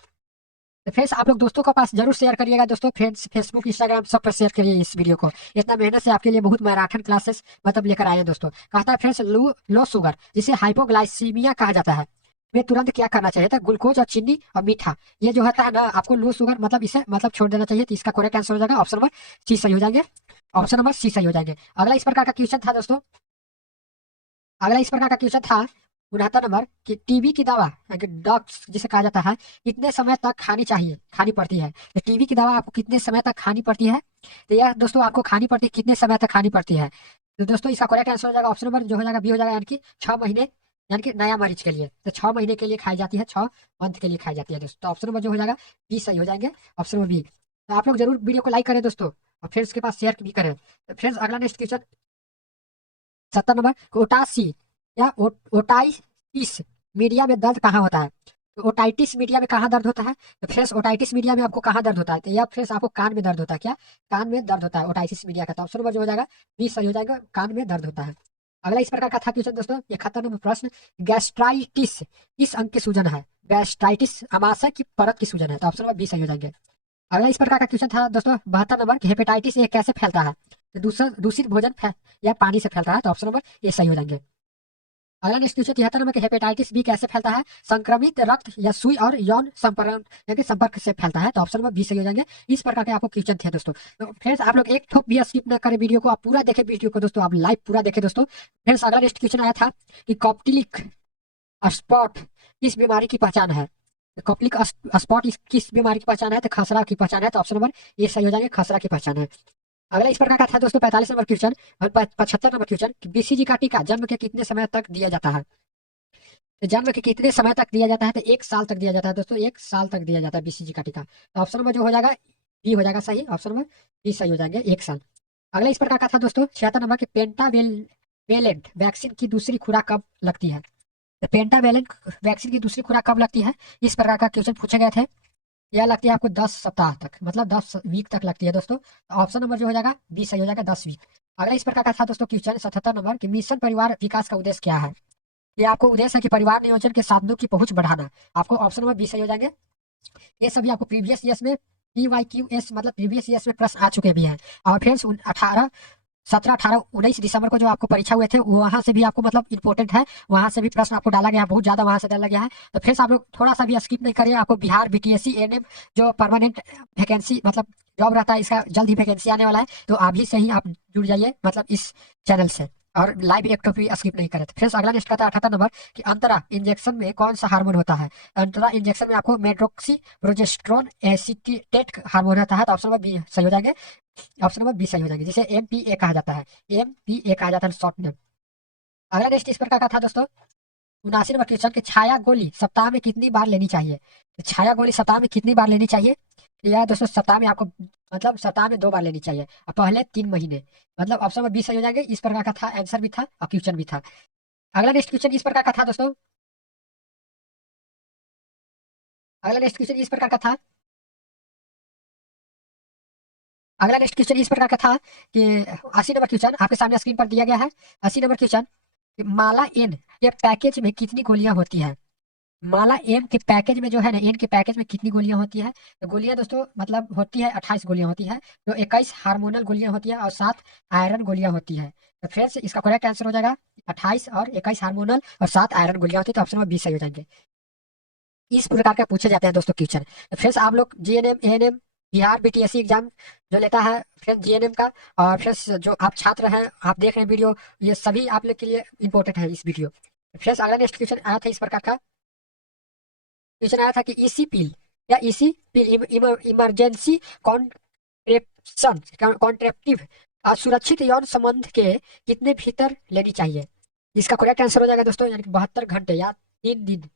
तो फ्रेंड्स आप लोग दोस्तों के पास जरूर शेयर करिएगा दोस्तों, फ्रेंड्स फेसबुक इंस्टाग्राम सब पर शेयर करिए इस वीडियो को। इतना मेहनत से आपके लिए बहुत मैराथन क्लासेस मतलब लेकर आए हैं दोस्तों। कहता है फ्रेंड्स लो शुगर जिसे हाइपोग्लाइसीमिया कहा जाता है में तुरंत क्या करना चाहिए था, ग्लूकोज और चीनी और मीठा ये जो होता है ना आपको लो शुगर मतलब इसे मतलब छोड़ देना चाहिए। तो इसका करेक्ट आंसर हो जाएगा ऑप्शन नंबर सी सही हो जाएंगे, ऑप्शन नंबर सी सही हो जाएंगे। अगला इस प्रकार का क्वेश्चन था दोस्तों, अगला इस प्रकार का क्वेश्चन था 69 नंबर कि टीबी की दवा ड्रग्स जिसे कहा जाता है कितने समय तक खानी पड़ती है। तो टीबी की दवा आपको कितने समय तक खानी पड़ती है, तो यह दोस्तों आपको खानी पड़ती है कितने समय तक खानी पड़ती है। तो दोस्तों इसका करेक्ट आंसर हो जाएगा ऑप्शन नंबर जो हो जाएगा बी हो जाएगा, यानी कि 6 महीने, यानी कि नया मरीज के लिए तो 6 महीने के लिए खाई जाती है, 6 मंथ के लिए खाई जाती है दोस्तों। तो ऑप्शन नंबर जो हो जाएगा बी सही हो जाएंगे, ऑप्शन नंबर बी। तो आप लोग जरूर वीडियो को लाइक करें दोस्तों और फ्रेंड्स के पास शेयर भी करें। तो फ्रेंड्स अगला नेक्स्ट क्वेश्चन 70 नंबर ओटासी या ओटाइटिस मीडिया में दर्द कहाँ होता है। तो ओटाइटिस मीडिया में कहाँ दर्द होता है, तो फ्रेंड्स ओटाइटिस मीडिया में आपको कहाँ दर्द होता है, तो या फ्रेंड्स आपको कान में दर्द होता है, क्या कान में दर्द होता है ओटाइटिस मीडिया का। तो ऑप्शन नंबर जो हो जाएगा 20 सही हो जाएगा, कान में दर्द होता है। अगला इस प्रकार का था क्वेश्चन दोस्तों 71 नंबर प्रश्न गैस्ट्राइटिस किस अंग की सूजन है, गैस्ट्राइटिस अमाशय की परत की सूजन है। तो ऑप्शन नंबर 20 सही हो जाएंगे। अगला इस प्रकार का क्वेश्चन था दोस्तों 72 नंबर कि हेपेटाइटिस ए कैसे फैलता है, तो दूषित भोजन या पानी से फैलता है। तो ऑप्शन नंबर ए सही हो जाएंगे। अगला नेक्स्ट क्वेश्चन 73 नंबर कि हेपेटाइटिस बी कैसे फैलता है, संक्रमित रक्त या सुई और यौन संपर्क यानी संपर्क से फैलता है। तो ऑप्शन नंबर बी सही हो जाएंगे। इस प्रकार के आपको क्वेश्चन थे दोस्तों। तो फ्रेंड्स आप लोग एक ठोप भी स्किप न करें वीडियो को, आप पूरा देखें वीडियो को दोस्तों, आप लाइव पूरा देखें दोस्तों। फ्रेंड्स अगला नेक्स्ट क्वेश्चन आया था कि कॉप्टिलिक स्पॉट किस बीमारी की पहचान है, कॉप्टिलिक स्पॉट किस बीमारी की पहचान है, तो खसरा की पहचान है। तो ऑप्शन नंबर ये सही हो जाएंगे, खसरा की पहचान है। अगला इस प्रकार का था दोस्तों 45 नंबर क्वेश्चन और 75 नंबर क्वेश्चन कि बीसीजी का टीका जन्म के कितने समय तक दिया जाता है, तो जन्म के कितने समय तक दिया जाता है, तो 1 साल तक दिया जाता है दोस्तों, 1 साल तक दिया जाता है बीसीजी का टीका। तो ऑप्शन नंबर जो हो जाएगा बी हो जाएगा सही, ऑप्शन नंबर बी सही हो जाएंगे 1 साल। अगला इस प्रकार का था दोस्तों 76 नंबर के पेंटावेलेंट वैक्सीन की दूसरी खुराक कब लगती है, तो पेंटावेलेंट वैक्सीन की दूसरी खुराक कब लगती है, इस प्रकार का क्वेश्चन पूछे गए थे। यह लगती है आपको 10 सप्ताह तक मतलब 10 वीक तक लगती है दोस्तों। ऑप्शन नंबर जो हो जाएगा बी सही हो जाएगा 10 वीक। अगला इस प्रकार का था दोस्तों क्वेश्चन 77 नंबर कि मिशन परिवार विकास का उद्देश्य क्या है, ये आपको उद्देश्य है कि परिवार नियोजन के साधनों की पहुंच बढ़ाना। आपको ऑप्शन नंबर बी सही हो जाएंगे। ये सभी आपको प्रीवियस ईयर्स में PYQS मतलब प्रीवियस ईयर्स में प्रश्न आ चुके भी हैं। और फ्रेंड्स 17, 18, 19 दिसंबर को जो आपको परीक्षा हुए थे वहां से भी आपको मतलब इंपॉर्टेंट है, वहां से भी प्रश्न आपको डाला गया है, बहुत ज्यादा वहां से डाला गया है। तो फ्रेंड्स आप लोग थोड़ा सा भी स्किप नहीं करिए, आपको बिहार BTSC ANM जो परमानेंट वैकेंसी मतलब जॉब रहता है इसका जल्द ही वैकेंसी आने वाला है, तो अभी से ही आप जुड़ जाइए मतलब इस चैनल से और लाइव एक टॉपिक स्किप नहीं करे। फ्रेंड्स अगला नेक्स्ट आता है 78 नंबर कि अंतरा इंजेक्शन में कौन सा हार्मोन होता है, अंतरा इंजेक्शन में आपको मेट्रोक्सी प्रोजेस्टेरोन एसिटेट हार्मोन रहता है। तो ऑप्शन नंबर बी सही हो जाएंगे, ऑप्शन नंबर बी सही हो जाएंगे, जिसे MPA कहा जाता है, MPA कहा जाता है शॉर्ट नेम। अगला नेक्स्ट इस प्रकार का था दोस्तों 79 नंबर क्वेश्चन कि छाया गोली सप्ताह में कितनी बार लेनी चाहिए, तो छाया गोली सप्ताह में कितनी बार लेनी चाहिए, यह दोस्तों सप्ताह में आपको मतलब सप्ताह में 2 बार लेनी चाहिए और पहले 3 महीने, मतलब ऑप्शन नंबर बी सही हो जाएंगे। इस प्रकार का था आंसर भी था और क्वेश्चन भी था। अगला नेक्स्ट क्वेश्चन इस प्रकार का था दोस्तों, अगला नेक्स्ट क्वेश्चन इस प्रकार का था, अगला नेक्स्ट क्वेश्चन इस प्रकार का था कि 80 नंबर क्वेश्चन आपके सामने स्क्रीन पर दिया गया है। 80 नंबर क्वेश्चन माला N के पैकेज में कितनी गोलियां होती है, माला एम के पैकेज में जो है ना, एन के पैकेज में कितनी गोलियां होती है? तो गोलियां दोस्तों मतलब होती है 28 गोलियां होती है, जो 21 हार्मोनल गोलियां होती है और 7 आयरन गोलियां होती है। तो फ्रेंड्स इसका करेक्ट आंसर हो जाएगा 28 और 21 हार्मोनल और 7 आयरन गोलियां होती है, तो ऑप्शन नंबर 20 सही हो जाएंगे। इस प्रकार का पूछे जाते हैं दोस्तों क्वेश्चन। तो फ्रेंड्स आप लोग GNM ANM Bihar BTSC exam जो लेता है फ्रेंड्स जीएनएम का, और फ्रेंड्स जो आप छात्र हैं आप देख रहे हैं वीडियो, ये सभी आप लोग के लिए इंपॉर्टेंट है इस वीडियो। फ्रेंड्स अगला नेक्स्ट क्वेश्चन आया था इस प्रकार का, क्वेश्चन आया था कि ईसी पिल या ईसी पिल इमरजेंसी कॉन्ट्रेप्शन कॉन्ट्रेप्टिव सुरक्षित यौन संबंध के कितने भीतर लेनी चाहिए? इसका करेक्ट आंसर हो जाएगा दोस्तों यानी कि 72 घंटे या 3 दिन।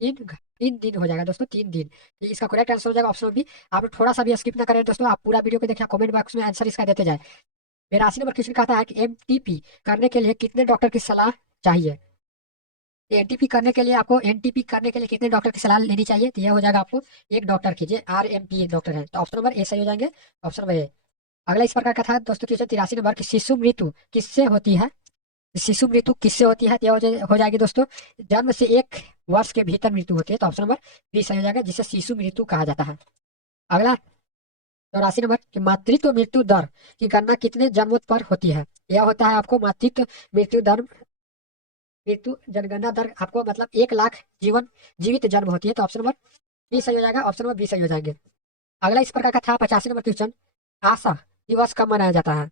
3 दिन हो जाएगा दोस्तों, 3 दिन। तो इसका करेक्ट आंसर हो जाएगा ऑप्शन बी। आप लोग थोड़ा सा भी स्किप ना करें दोस्तों, आप पूरा वीडियो को देखिए, कमेंट बॉक्स में आंसर इसका देते जाए। 82 नंबर क्वेश्चन कहता है कि एमटीपी करने के लिए कितने डॉक्टर की सलाह चाहिए? एनटीपी करने के लिए आपको एनटीपी करने के लिए कितने डॉक्टर की सलाह लेनी चाहिए? तो यह हो जाएगा आपको एक डॉक्टर की, आरएमपी एक डॉक्टर है, तो ऑप्शन नंबर ए सही हो जाएंगे, ऑप्शन नंबर ए। अगला इस प्रकार का था दोस्तों क्वेश्चन 83 नंबर की शिशु मृत्यु किससे होती है? शिशु मृत्यु किससे होती है? तो यह हो जाएगी दोस्तों जन्म से 1 वर्ष के भीतर मृत्यु होती है, तो ऑप्शन नंबर बी सही हो जाएगा, जिसे शिशु मृत्यु कहा जाता है। अगला 84 नंबर की मातृत्व मृत्यु दर की गणना कितने जन्मों पर होती है? यह होता है आपको मातृत्व मृत्यु दर, मृत्यु जनगणना दर आपको मतलब 1 लाख जीवित जन्म होती है, तो ऑप्शन नंबर बी सही हो जाएगा, ऑप्शन नंबर बी सही हो जाएंगे। अगला इस प्रकार का था 85 नंबर क्वेश्चन, आशा दिवस कब मनाया जाता है?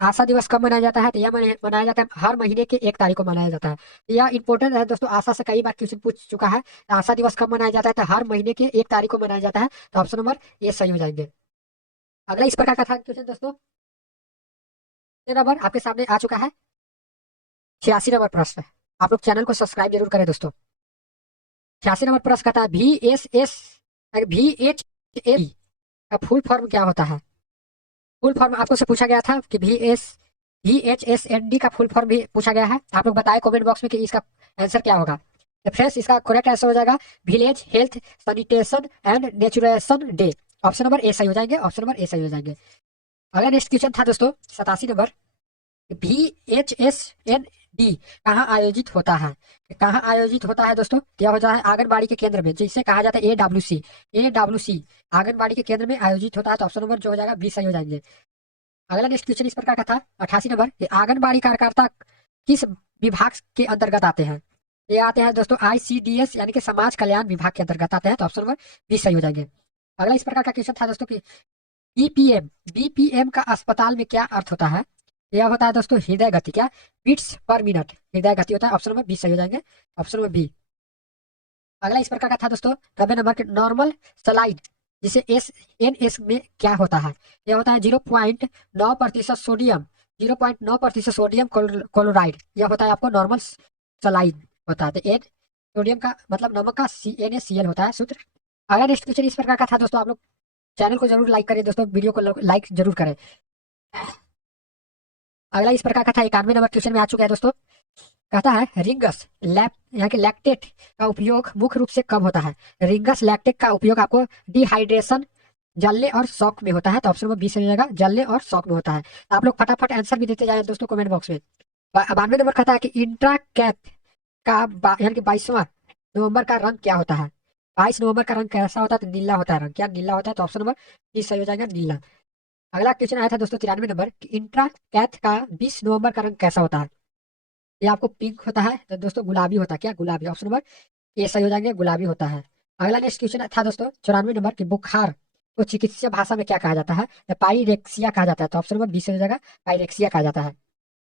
आशा दिवस कब मनाया जाता है? तो यह मनाया जाता है हर महीने के 1 तारीख को मनाया जाता है। तो यह इंपॉर्टेंट है दोस्तों, आशा से कई बार क्वेश्चन पूछ चुका है। तो आशा दिवस कब मनाया जाता है? तो हर महीने के 1 तारीख को मनाया जाता है, तो ऑप्शन नंबर ये सही हो जाएंगे। अगला इस प्रकार का था क्वेश्चन दोस्तों, ये नंबर आपके सामने आ चुका है 86 नंबर प्रश्न। आप लोग चैनल को सब्सक्राइब जरूर करें दोस्तों। 86 नंबर प्रश्न कहता है VHS का फुल फॉर्म क्या होता है? फुल फॉर्म आपको से पूछा गया था कि VHSND का फुल फॉर्म भी पूछा गया है। आप लोग बताएं कमेंट बॉक्स में कि इसका आंसर क्या होगा। तो फ्रेंड्स इसका करेक्ट आंसर हो जाएगा village health sanitation and nutrition day, option number A सही हो जाएंगे, ऑप्शन नंबर ए सही हो जाएंगे। अगला नेक्स्ट क्वेश्चन था दोस्तों 87 नंबर, VHSND कहाँ आयोजित होता है? कहाँ आयोजित होता है दोस्तों? क्या होता है आंगनबाड़ी के केंद्र में, जिसे कहा जाता है AWC आंगनबाड़ी के केंद्र में आयोजित होता है, तो ऑप्शन नंबर जो हो जाएगा बी सही हो जाएंगे। अगला नेक्स्ट क्वेश्चन इस प्रकार का था 88 नंबर कि आंगनबाड़ी कार्यकर्ता किस विभाग के अंतर्गत आते हैं? ये आते हैं दोस्तों ICDS यानी कि समाज कल्याण विभाग के अंतर्गत आते हैं, तो ऑप्शन नंबर बी सही हो जाएंगे। अगला इस प्रकार का क्वेश्चन था दोस्तों कि बीपीएम का अस्पताल में क्या अर्थ होता है? यह होता है दोस्तों हृदय गति, क्या बीट्स पर मिनट हृदय गति होता है, ऑप्शन नंबर बी सही हो जाएंगे, ऑप्शन नंबर बी। अगला इस प्रकार का था दोस्तों 90 नंबर के नॉर्मल सलाइड जिसे एस में क्या होता है? यह होता है 0.9% सोडियम, 0.9% सोडियम क्लोराइड, यह होता है आपको नॉर्मल सलाइड होता है। तो एन सोडियम का मतलब नमक का NaCl होता है सूत्र। अगला नेक्स्ट क्वेश्चन इस प्रकार का था दोस्तों, आप लोग चैनल को जरूर लाइक करें दोस्तों, वीडियो को लाइक जरूर करें। अगला इस प्रकार का था 91 नंबर क्वेश्चन में आ चुका है दोस्तों, कहता है रिंगस लैप यहाँ के लैक्टेट का उपयोग मुख्य रूप से कब होता है? रिंगस लैक्टेट का उपयोग आपको डिहाइड्रेशन, जलने और शॉक में होता है, तो ऑप्शन नंबर बी से मिलेगा, जलने और शॉक में होता है। तो आप लोग फटाफट आंसर भी देते जाए दोस्तों कमेंट बॉक्स में। 92 नंबर कहता है कि इंट्रा कैप का यानी कि 22 नवंबर का रंग क्या होता है? 22 नवंबर का रंग कैसा होता है? तो नीला होता है रंग, क्या नीला होता है? तो ऑप्शन नंबर बी सही हो जाएगा, नीला। अगला क्वेश्चन आया था दोस्तों 93 नंबर कि इंट्रा कैथ का 20 नवंबर का रंग कैसा होता है? ये आपको पिंक होता है, तो दोस्तों गुलाबी होता है, क्या गुलाबी, ऑप्शन नंबर ए सही हो जाएंगे, गुलाबी होता है। अगला नेक्स्ट क्वेश्चन था दोस्तों 94 नंबर की बुखार को चिकित्सीय भाषा में क्या कहा जाता है? तो पाइरेक्सिया कहा जाता है, तो ऑप्शन नंबर बी सही हो जाएगा, पाइरेक्सिया कहा जाता है।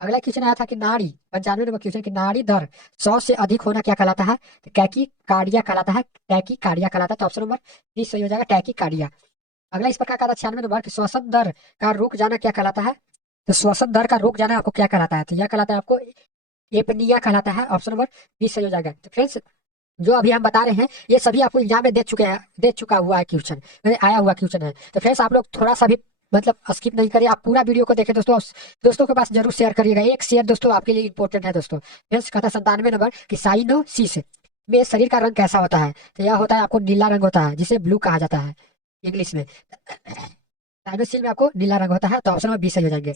अगला क्वेश्चन आया था कि नाड़ी 95 नंबर क्वेश्चन की नाड़ी दर 100 से अधिक होना क्या कहलाता है? तो टैकी कार्डिया कहलाता है, टैकी कार्डिया कहलाता है, तो ऑप्शन नंबर बी सही हो जाएगा, टैकी कार्डिया। अगला इस प्रकार का था 96 नंबर कि श्वसन दर का रुक जाना क्या कहलाता है? तो श्वसन दर का रुक जाना आपको क्या कहलाता है? तो यह कहलाता है आपको एपनिया कहलाता है, ऑप्शन नंबर बी सही हो जाएगा। तो फ्रेंड्स जो अभी हम बता रहे हैं ये सभी आपको एग्जाम में दे चुका हुआ है क्वेश्चन, आया हुआ क्वेश्चन है। तो फ्रेंड्स आप लोग थोड़ा सा भी मतलब स्किप नहीं करिए, आप पूरा वीडियो को देखें दोस्तों, दोस्तों के पास जरूर शेयर करिएगा, एक शेयर दोस्तों आपके लिए इंपॉर्टेंट है दोस्तों। फ्रेंड्स कहता है 97 नंबर कि साइनोसिस में शरीर का रंग कैसा होता है? तो यह होता है आपको नीला रंग होता है, जिसे ब्लू कहा जाता है इंग्लिश में। साइनोसिल में आपको नीला रंग होता है, तो ऑप्शन में बी सही हो जाएंगे।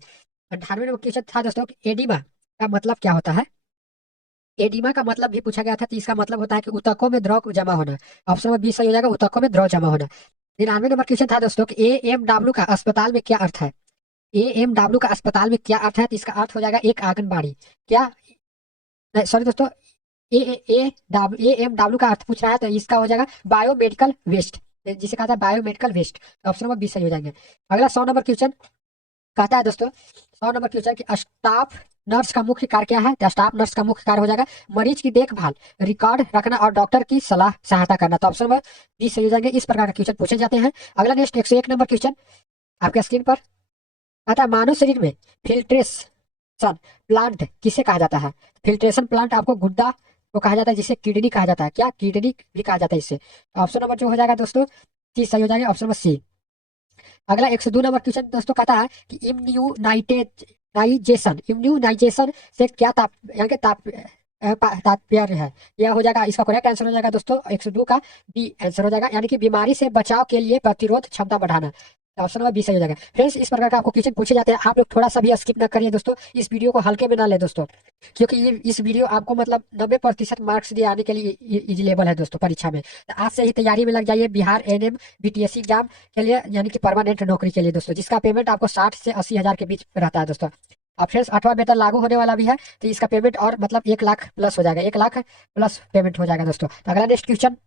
98 नंबर क्वेश्चन था दोस्तों कि एडिमा का मतलब क्या होता है? एडिमा का मतलब भी पूछा गया था, तो इसका मतलब होता है कि ऊतकों में द्रव जमा होना। ऑप्शन नंबर बी सही हो जाएगा, ऊतकों में द्रव जमा होना। 99 नंबर क्वेश्चन था दोस्तों कि AMW का अस्पताल में क्या अर्थ है। AMW का अस्पताल में क्या अर्थ है, तो इसका अर्थ हो जाएगा एक आंगनबाड़ी। क्या, सॉरी दोस्तों, AMW का अर्थ पूछ रहा है, तो इसका हो जाएगा बायोमेडिकल वेस्ट, जिसे कहा था biomedical waste. Option number B सही हो जाएंगे। अगला 100 नंबर क्वेश्चन कहता है दोस्तों, 100 नंबर क्वेश्चन कि स्टाफ नर्स का मुख्य कार्य क्या है, तो स्टाफ नर्स का मुख्य कार्य हो जाएगा मरीज की देखभाल, रिकॉर्ड रखना और डॉक्टर की सलाह सहायता करना। तो ऑप्शन नंबर बी सही हो जाएंगे। इस प्रकार के क्वेश्चन पूछे जाते हैं। अगला नेक्स्ट 101 नंबर क्वेश्चन आपके स्क्रीन पर आता है, मानव शरीर में फिल्ट्रेशन प्लांट किसे कहा जाता है। फिल्ट्रेशन प्लांट आपको गुद्दा को कहा जाता है, जिसे किडनी कहा जाता है। क्या, किडनी भी कहा जाता है इसे। ऑप्शन नंबर जो हो जाएगा दोस्तों सी सही हो जाएगा, ऑप्शन नंबर सी। अगला 102 नंबर क्वेश्चन दोस्तों कहता है कि इम्यूनाइजेशन से क्या तात्पर्य है। यह हो जाएगा, इसका करेक्ट आंसर हो जाएगा दोस्तों 102 का बी आंसर हो जाएगा, यानी कि बीमारी से बचाव के लिए प्रतिरोध क्षमता बढ़ाना। ऑप्शन नंबर बी सही हो जाएगा। फ्रेंड्स, इस प्रकार का आपको क्वेश्चन पूछे जाते हैं, आप लोग थोड़ा सा भी स्किप ना करिए दोस्तों, इस वीडियो को हल्के में ना ले दोस्तों, क्योंकि ये इस वीडियो आपको मतलब 90% मार्क्स दिए आने के लिए इजिलेबल है दोस्तों परीक्षा में। तो आज से ही तैयारी में लग जाइए बिहार एनएम बीटीएससी एग्जाम के लिए, यानी कि परमानेंट नौकरी के लिए दोस्तों, जिसका पेमेंट आपको 60 से 80 हजार के बीच रहता है दोस्तों। अब फ्रेंड्स 8वां वेतन लागू होने वाला भी है, तो इसका पेमेंट और मतलब 1 लाख प्लस हो जाएगा, 1 लाख प्लस पेमेंट हो जाएगा दोस्तों। तो अगला नेक्स्ट क्वेश्चन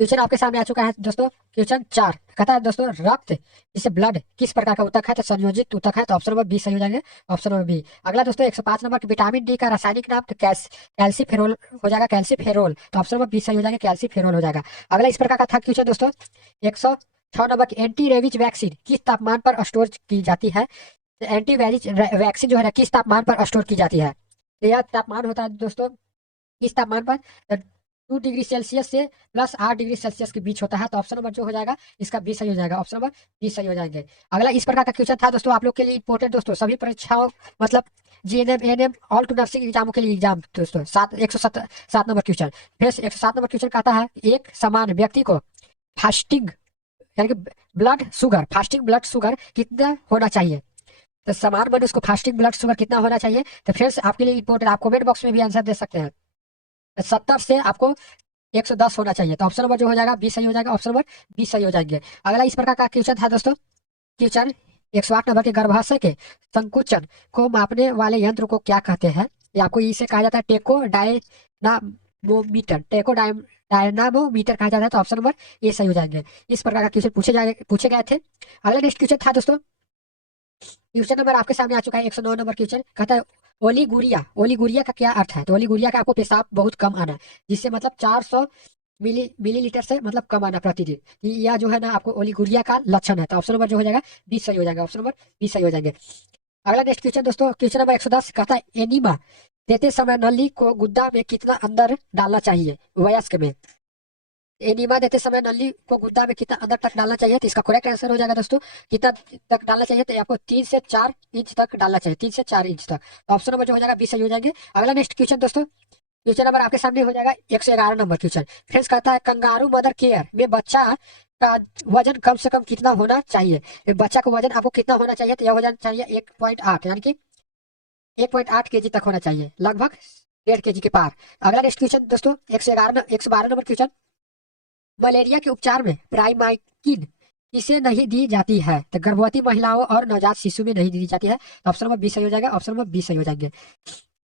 क्वेश्चन आपके सामने आ चुका है दोस्तों। क्वेश्चन 4 कहता है दोस्तों, रक्त जिसे ब्लड किस प्रकार का ऊतक है, तो संयोजित ऊतक है। तो ऑप्शन नंबर बी सही हो जाएंगे, ऑप्शन नंबर बी। अगला दोस्तों 105 नंबर विटामिन डी का रासायनिक नाम, तो कैल्सीफेरोल हो जाएगा, कैल्सीफेरोल। तो ऑप्शन नंबर बी सही हो जाएगा, कैल्सीफेरोल हो जाएगा। अगला इस प्रकार का था क्वेश्चन दोस्तों 106 नंबर की, एंटी रेबीज वैक्सीन किस तापमान पर स्टोर की जाती है। एंटी रेबीज वैक्सीन जो है ना, किस तापमान पर स्टोर की जाती है। तो यह तापमान होता है दोस्तों किस तापमान पर, 2 डिग्री सेल्सियस से +8 डिग्री सेल्सियस के बीच होता है। तो ऑप्शन नंबर जो हो जाएगा इसका बी सही हो जाएगा, ऑप्शन नंबर बी सही हो जाएंगे। अगला इस प्रकार का क्वेश्चन था दोस्तों आप लोग के लिए इंपॉर्टेंट दोस्तों, सभी परीक्षाओं मतलब GNM ANM all to nursing एग्जामों के लिए एग्जाम दोस्तों। 107 नंबर क्वेश्चन। फिर 107 नंबर क्वेश्चन कहता है, एक समान व्यक्ति को फास्टिंग यानी कि फास्टिंग ब्लड शुगर कितना होना चाहिए। तो समान मनुष्य को फास्टिंग ब्लड शुगर कितना होना चाहिए। तो फ्रेंड्स आपके लिए इंपॉर्टेंट, आप कमेंट बॉक्स में भी आंसर दे सकते हैं। 70 से आपको 110 होना चाहिए। तो ऑप्शन नंबर जो हो जाएगा बी सही हो जाएगा, ऑप्शन नंबर बी सही हो जाएंगे। अगला इस प्रकार का क्वेश्चन था दोस्तों, क्वेश्चन 108 नंबर के, गर्भाशय के संकुचन को मापने वाले यंत्र को क्या कहते हैं। ये आपको इसे कहा जाता है डायनामोमीटर कहा जाता है। तो ऑप्शन नंबर ए सही हो जाएंगे। इस प्रकार का क्वेश्चन पूछे गए थे। अगला नेक्स्ट क्वेश्चन था दोस्तों, क्वेश्चन नंबर आपके सामने आ चुका है 109 नंबर क्वेश्चन कहता है, ओलीगुरिया का क्या अर्थ है। तो ओलीगुरिया का आपको पेशाब बहुत कम आना, जिससे मतलब 400 मिलीलीटर से मतलब कम आना प्रतिदिन, यह जो है ना आपको ओलीगुरिया का लक्षण है। तो ऑप्शन नंबर जो हो जाएगा बी सही हो जाएगा, ऑप्शन नंबर बी सही हो जाएंगे। अगला नेक्स्ट क्वेश्चन दोस्तों, क्वेश्चन नंबर 110 कहता है, एनीमा देते समय नली को गुद्दा में कितना अंदर डालना चाहिए वयस्क में। एनीमा देते समय नली को गुद्दा में कितना अंदर तक डालना चाहिए। तो इसका करेक्ट आंसर हो जाएगा दोस्तों कितना तक डालना चाहिए, तो आपको 3 से 4 इंच तक डालना चाहिए, 3 से 4 इंच तक। तो ऑप्शन नंबर जो हो जाएगा बी सही हो जाएंगे। अगला नेक्स्ट क्वेश्चन दोस्तों, क्वेश्चन नंबर आपके सामने हो जाएगा 111 नंबर क्वेश्चन। फ्रेंड्स कहता है, कंगारू मदर केयर में बच्चा का वजन कम से कम कितना होना चाहिए। बच्चा का वजन आपको कितना होना चाहिए, तो यह हो जाना चाहिए 1.8, यानी कि 1.8 केजी तक होना चाहिए, लगभग 1.5 केजी के पार। अगला नेक्स्ट क्वेश्चन दोस्तों 112 नंबर क्वेश्चन, मलेरिया के उपचार में प्राइमाइकिन किसे नहीं दी जाती है। तो गर्भवती महिलाओं और नवजात शिशु में नहीं दी जाती है। तो ऑप्शन नंबर बी सही हो जाएगा, ऑप्शन नंबर बी सही हो जाएंगे।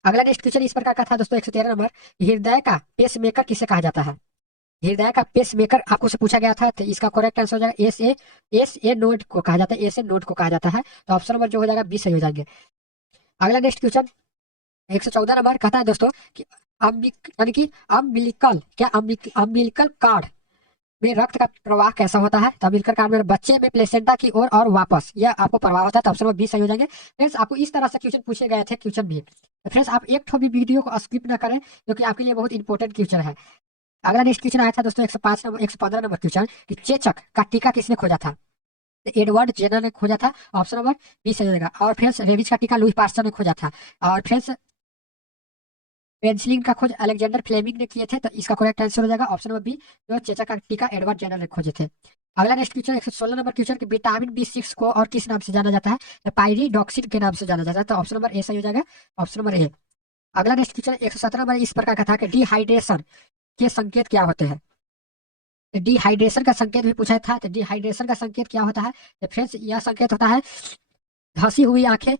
अगला नेक्स्ट क्वेश्चन इस प्रकार का था दोस्तों 113 नंबर, हृदय का पेस मेकर किसे कहा जाता है। हृदय का पेस मेकर आपको से पूछा गया था, तो इसका करेक्ट आंसर हो जाएगा एस ए नोड को कहा जाता है, एस ए नोड को कहा जाता है। तो ऑप्शन नंबर जो हो जाएगा बी सही हो जाएंगे। अगला नेक्स्ट क्वेश्चन 114 नंबर कहता है दोस्तों कि यानी कि अम्बिलिकल कार्ड में रक्त का प्रवाह कैसा होता है। तो अम्बिलिकल कार्ड में बच्चे में प्लेसेंटा की ओर और वापस यह आपको प्रवाह होता है। तो ऑप्शन नंबर बी सही हो जाएंगे। फ्रेंड्स आपको इस तरह से क्वेश्चन पूछे गए थे क्वेश्चन भी, तो फ्रेंड्स आप एक भी वीडियो को स्किप ना करें, क्योंकि आपके लिए बहुत इंपॉर्टेंट क्वेश्चन है। अगला नेक्स्ट क्वेश्चन आया था दोस्तों 115 नंबर क्वेश्चन कि चेचक का टीका किसने खोजा था। तो एडवर्ड जेनर ने खोजा था, ऑप्शन नंबर बी सही हो जाएगा। और फ्रेंड्स रेबीज का टीका लुई पास्टर ने खोजा था। और फ्रेंड्स पेनिसिलिन का खोज अलेक्जेंडर फ्लेमिंग ने किए थे। तो इसका करेक्ट आंसर हो जाएगा ऑप्शन नंबर बी, जो चेचक का टीका एडवर्ड जेनर ने खोजे थे। अगला नेक्स्ट क्वेश्चन 116 नंबर क्वेश्चन कि विटामिन B6 को और किस नाम से जाना जाता है। तो पायरिडॉक्सिन के नाम से जाना जाता है। तो ऑप्शन नंबर ए सही हो जाएगा, ऑप्शन नंबर ए। अगला नेक्स्ट क्वेश्चन 117 नंबर इस प्रकार का था कि डिहाइड्रेशन के संकेत क्या होते हैं। डिहाइड्रेशन का संकेत भी पूछा था, तो डिहाइड्रेशन का संकेत क्या होता है, तो फ्रेंड्स यह संकेत होता है धसी हुई आंखें,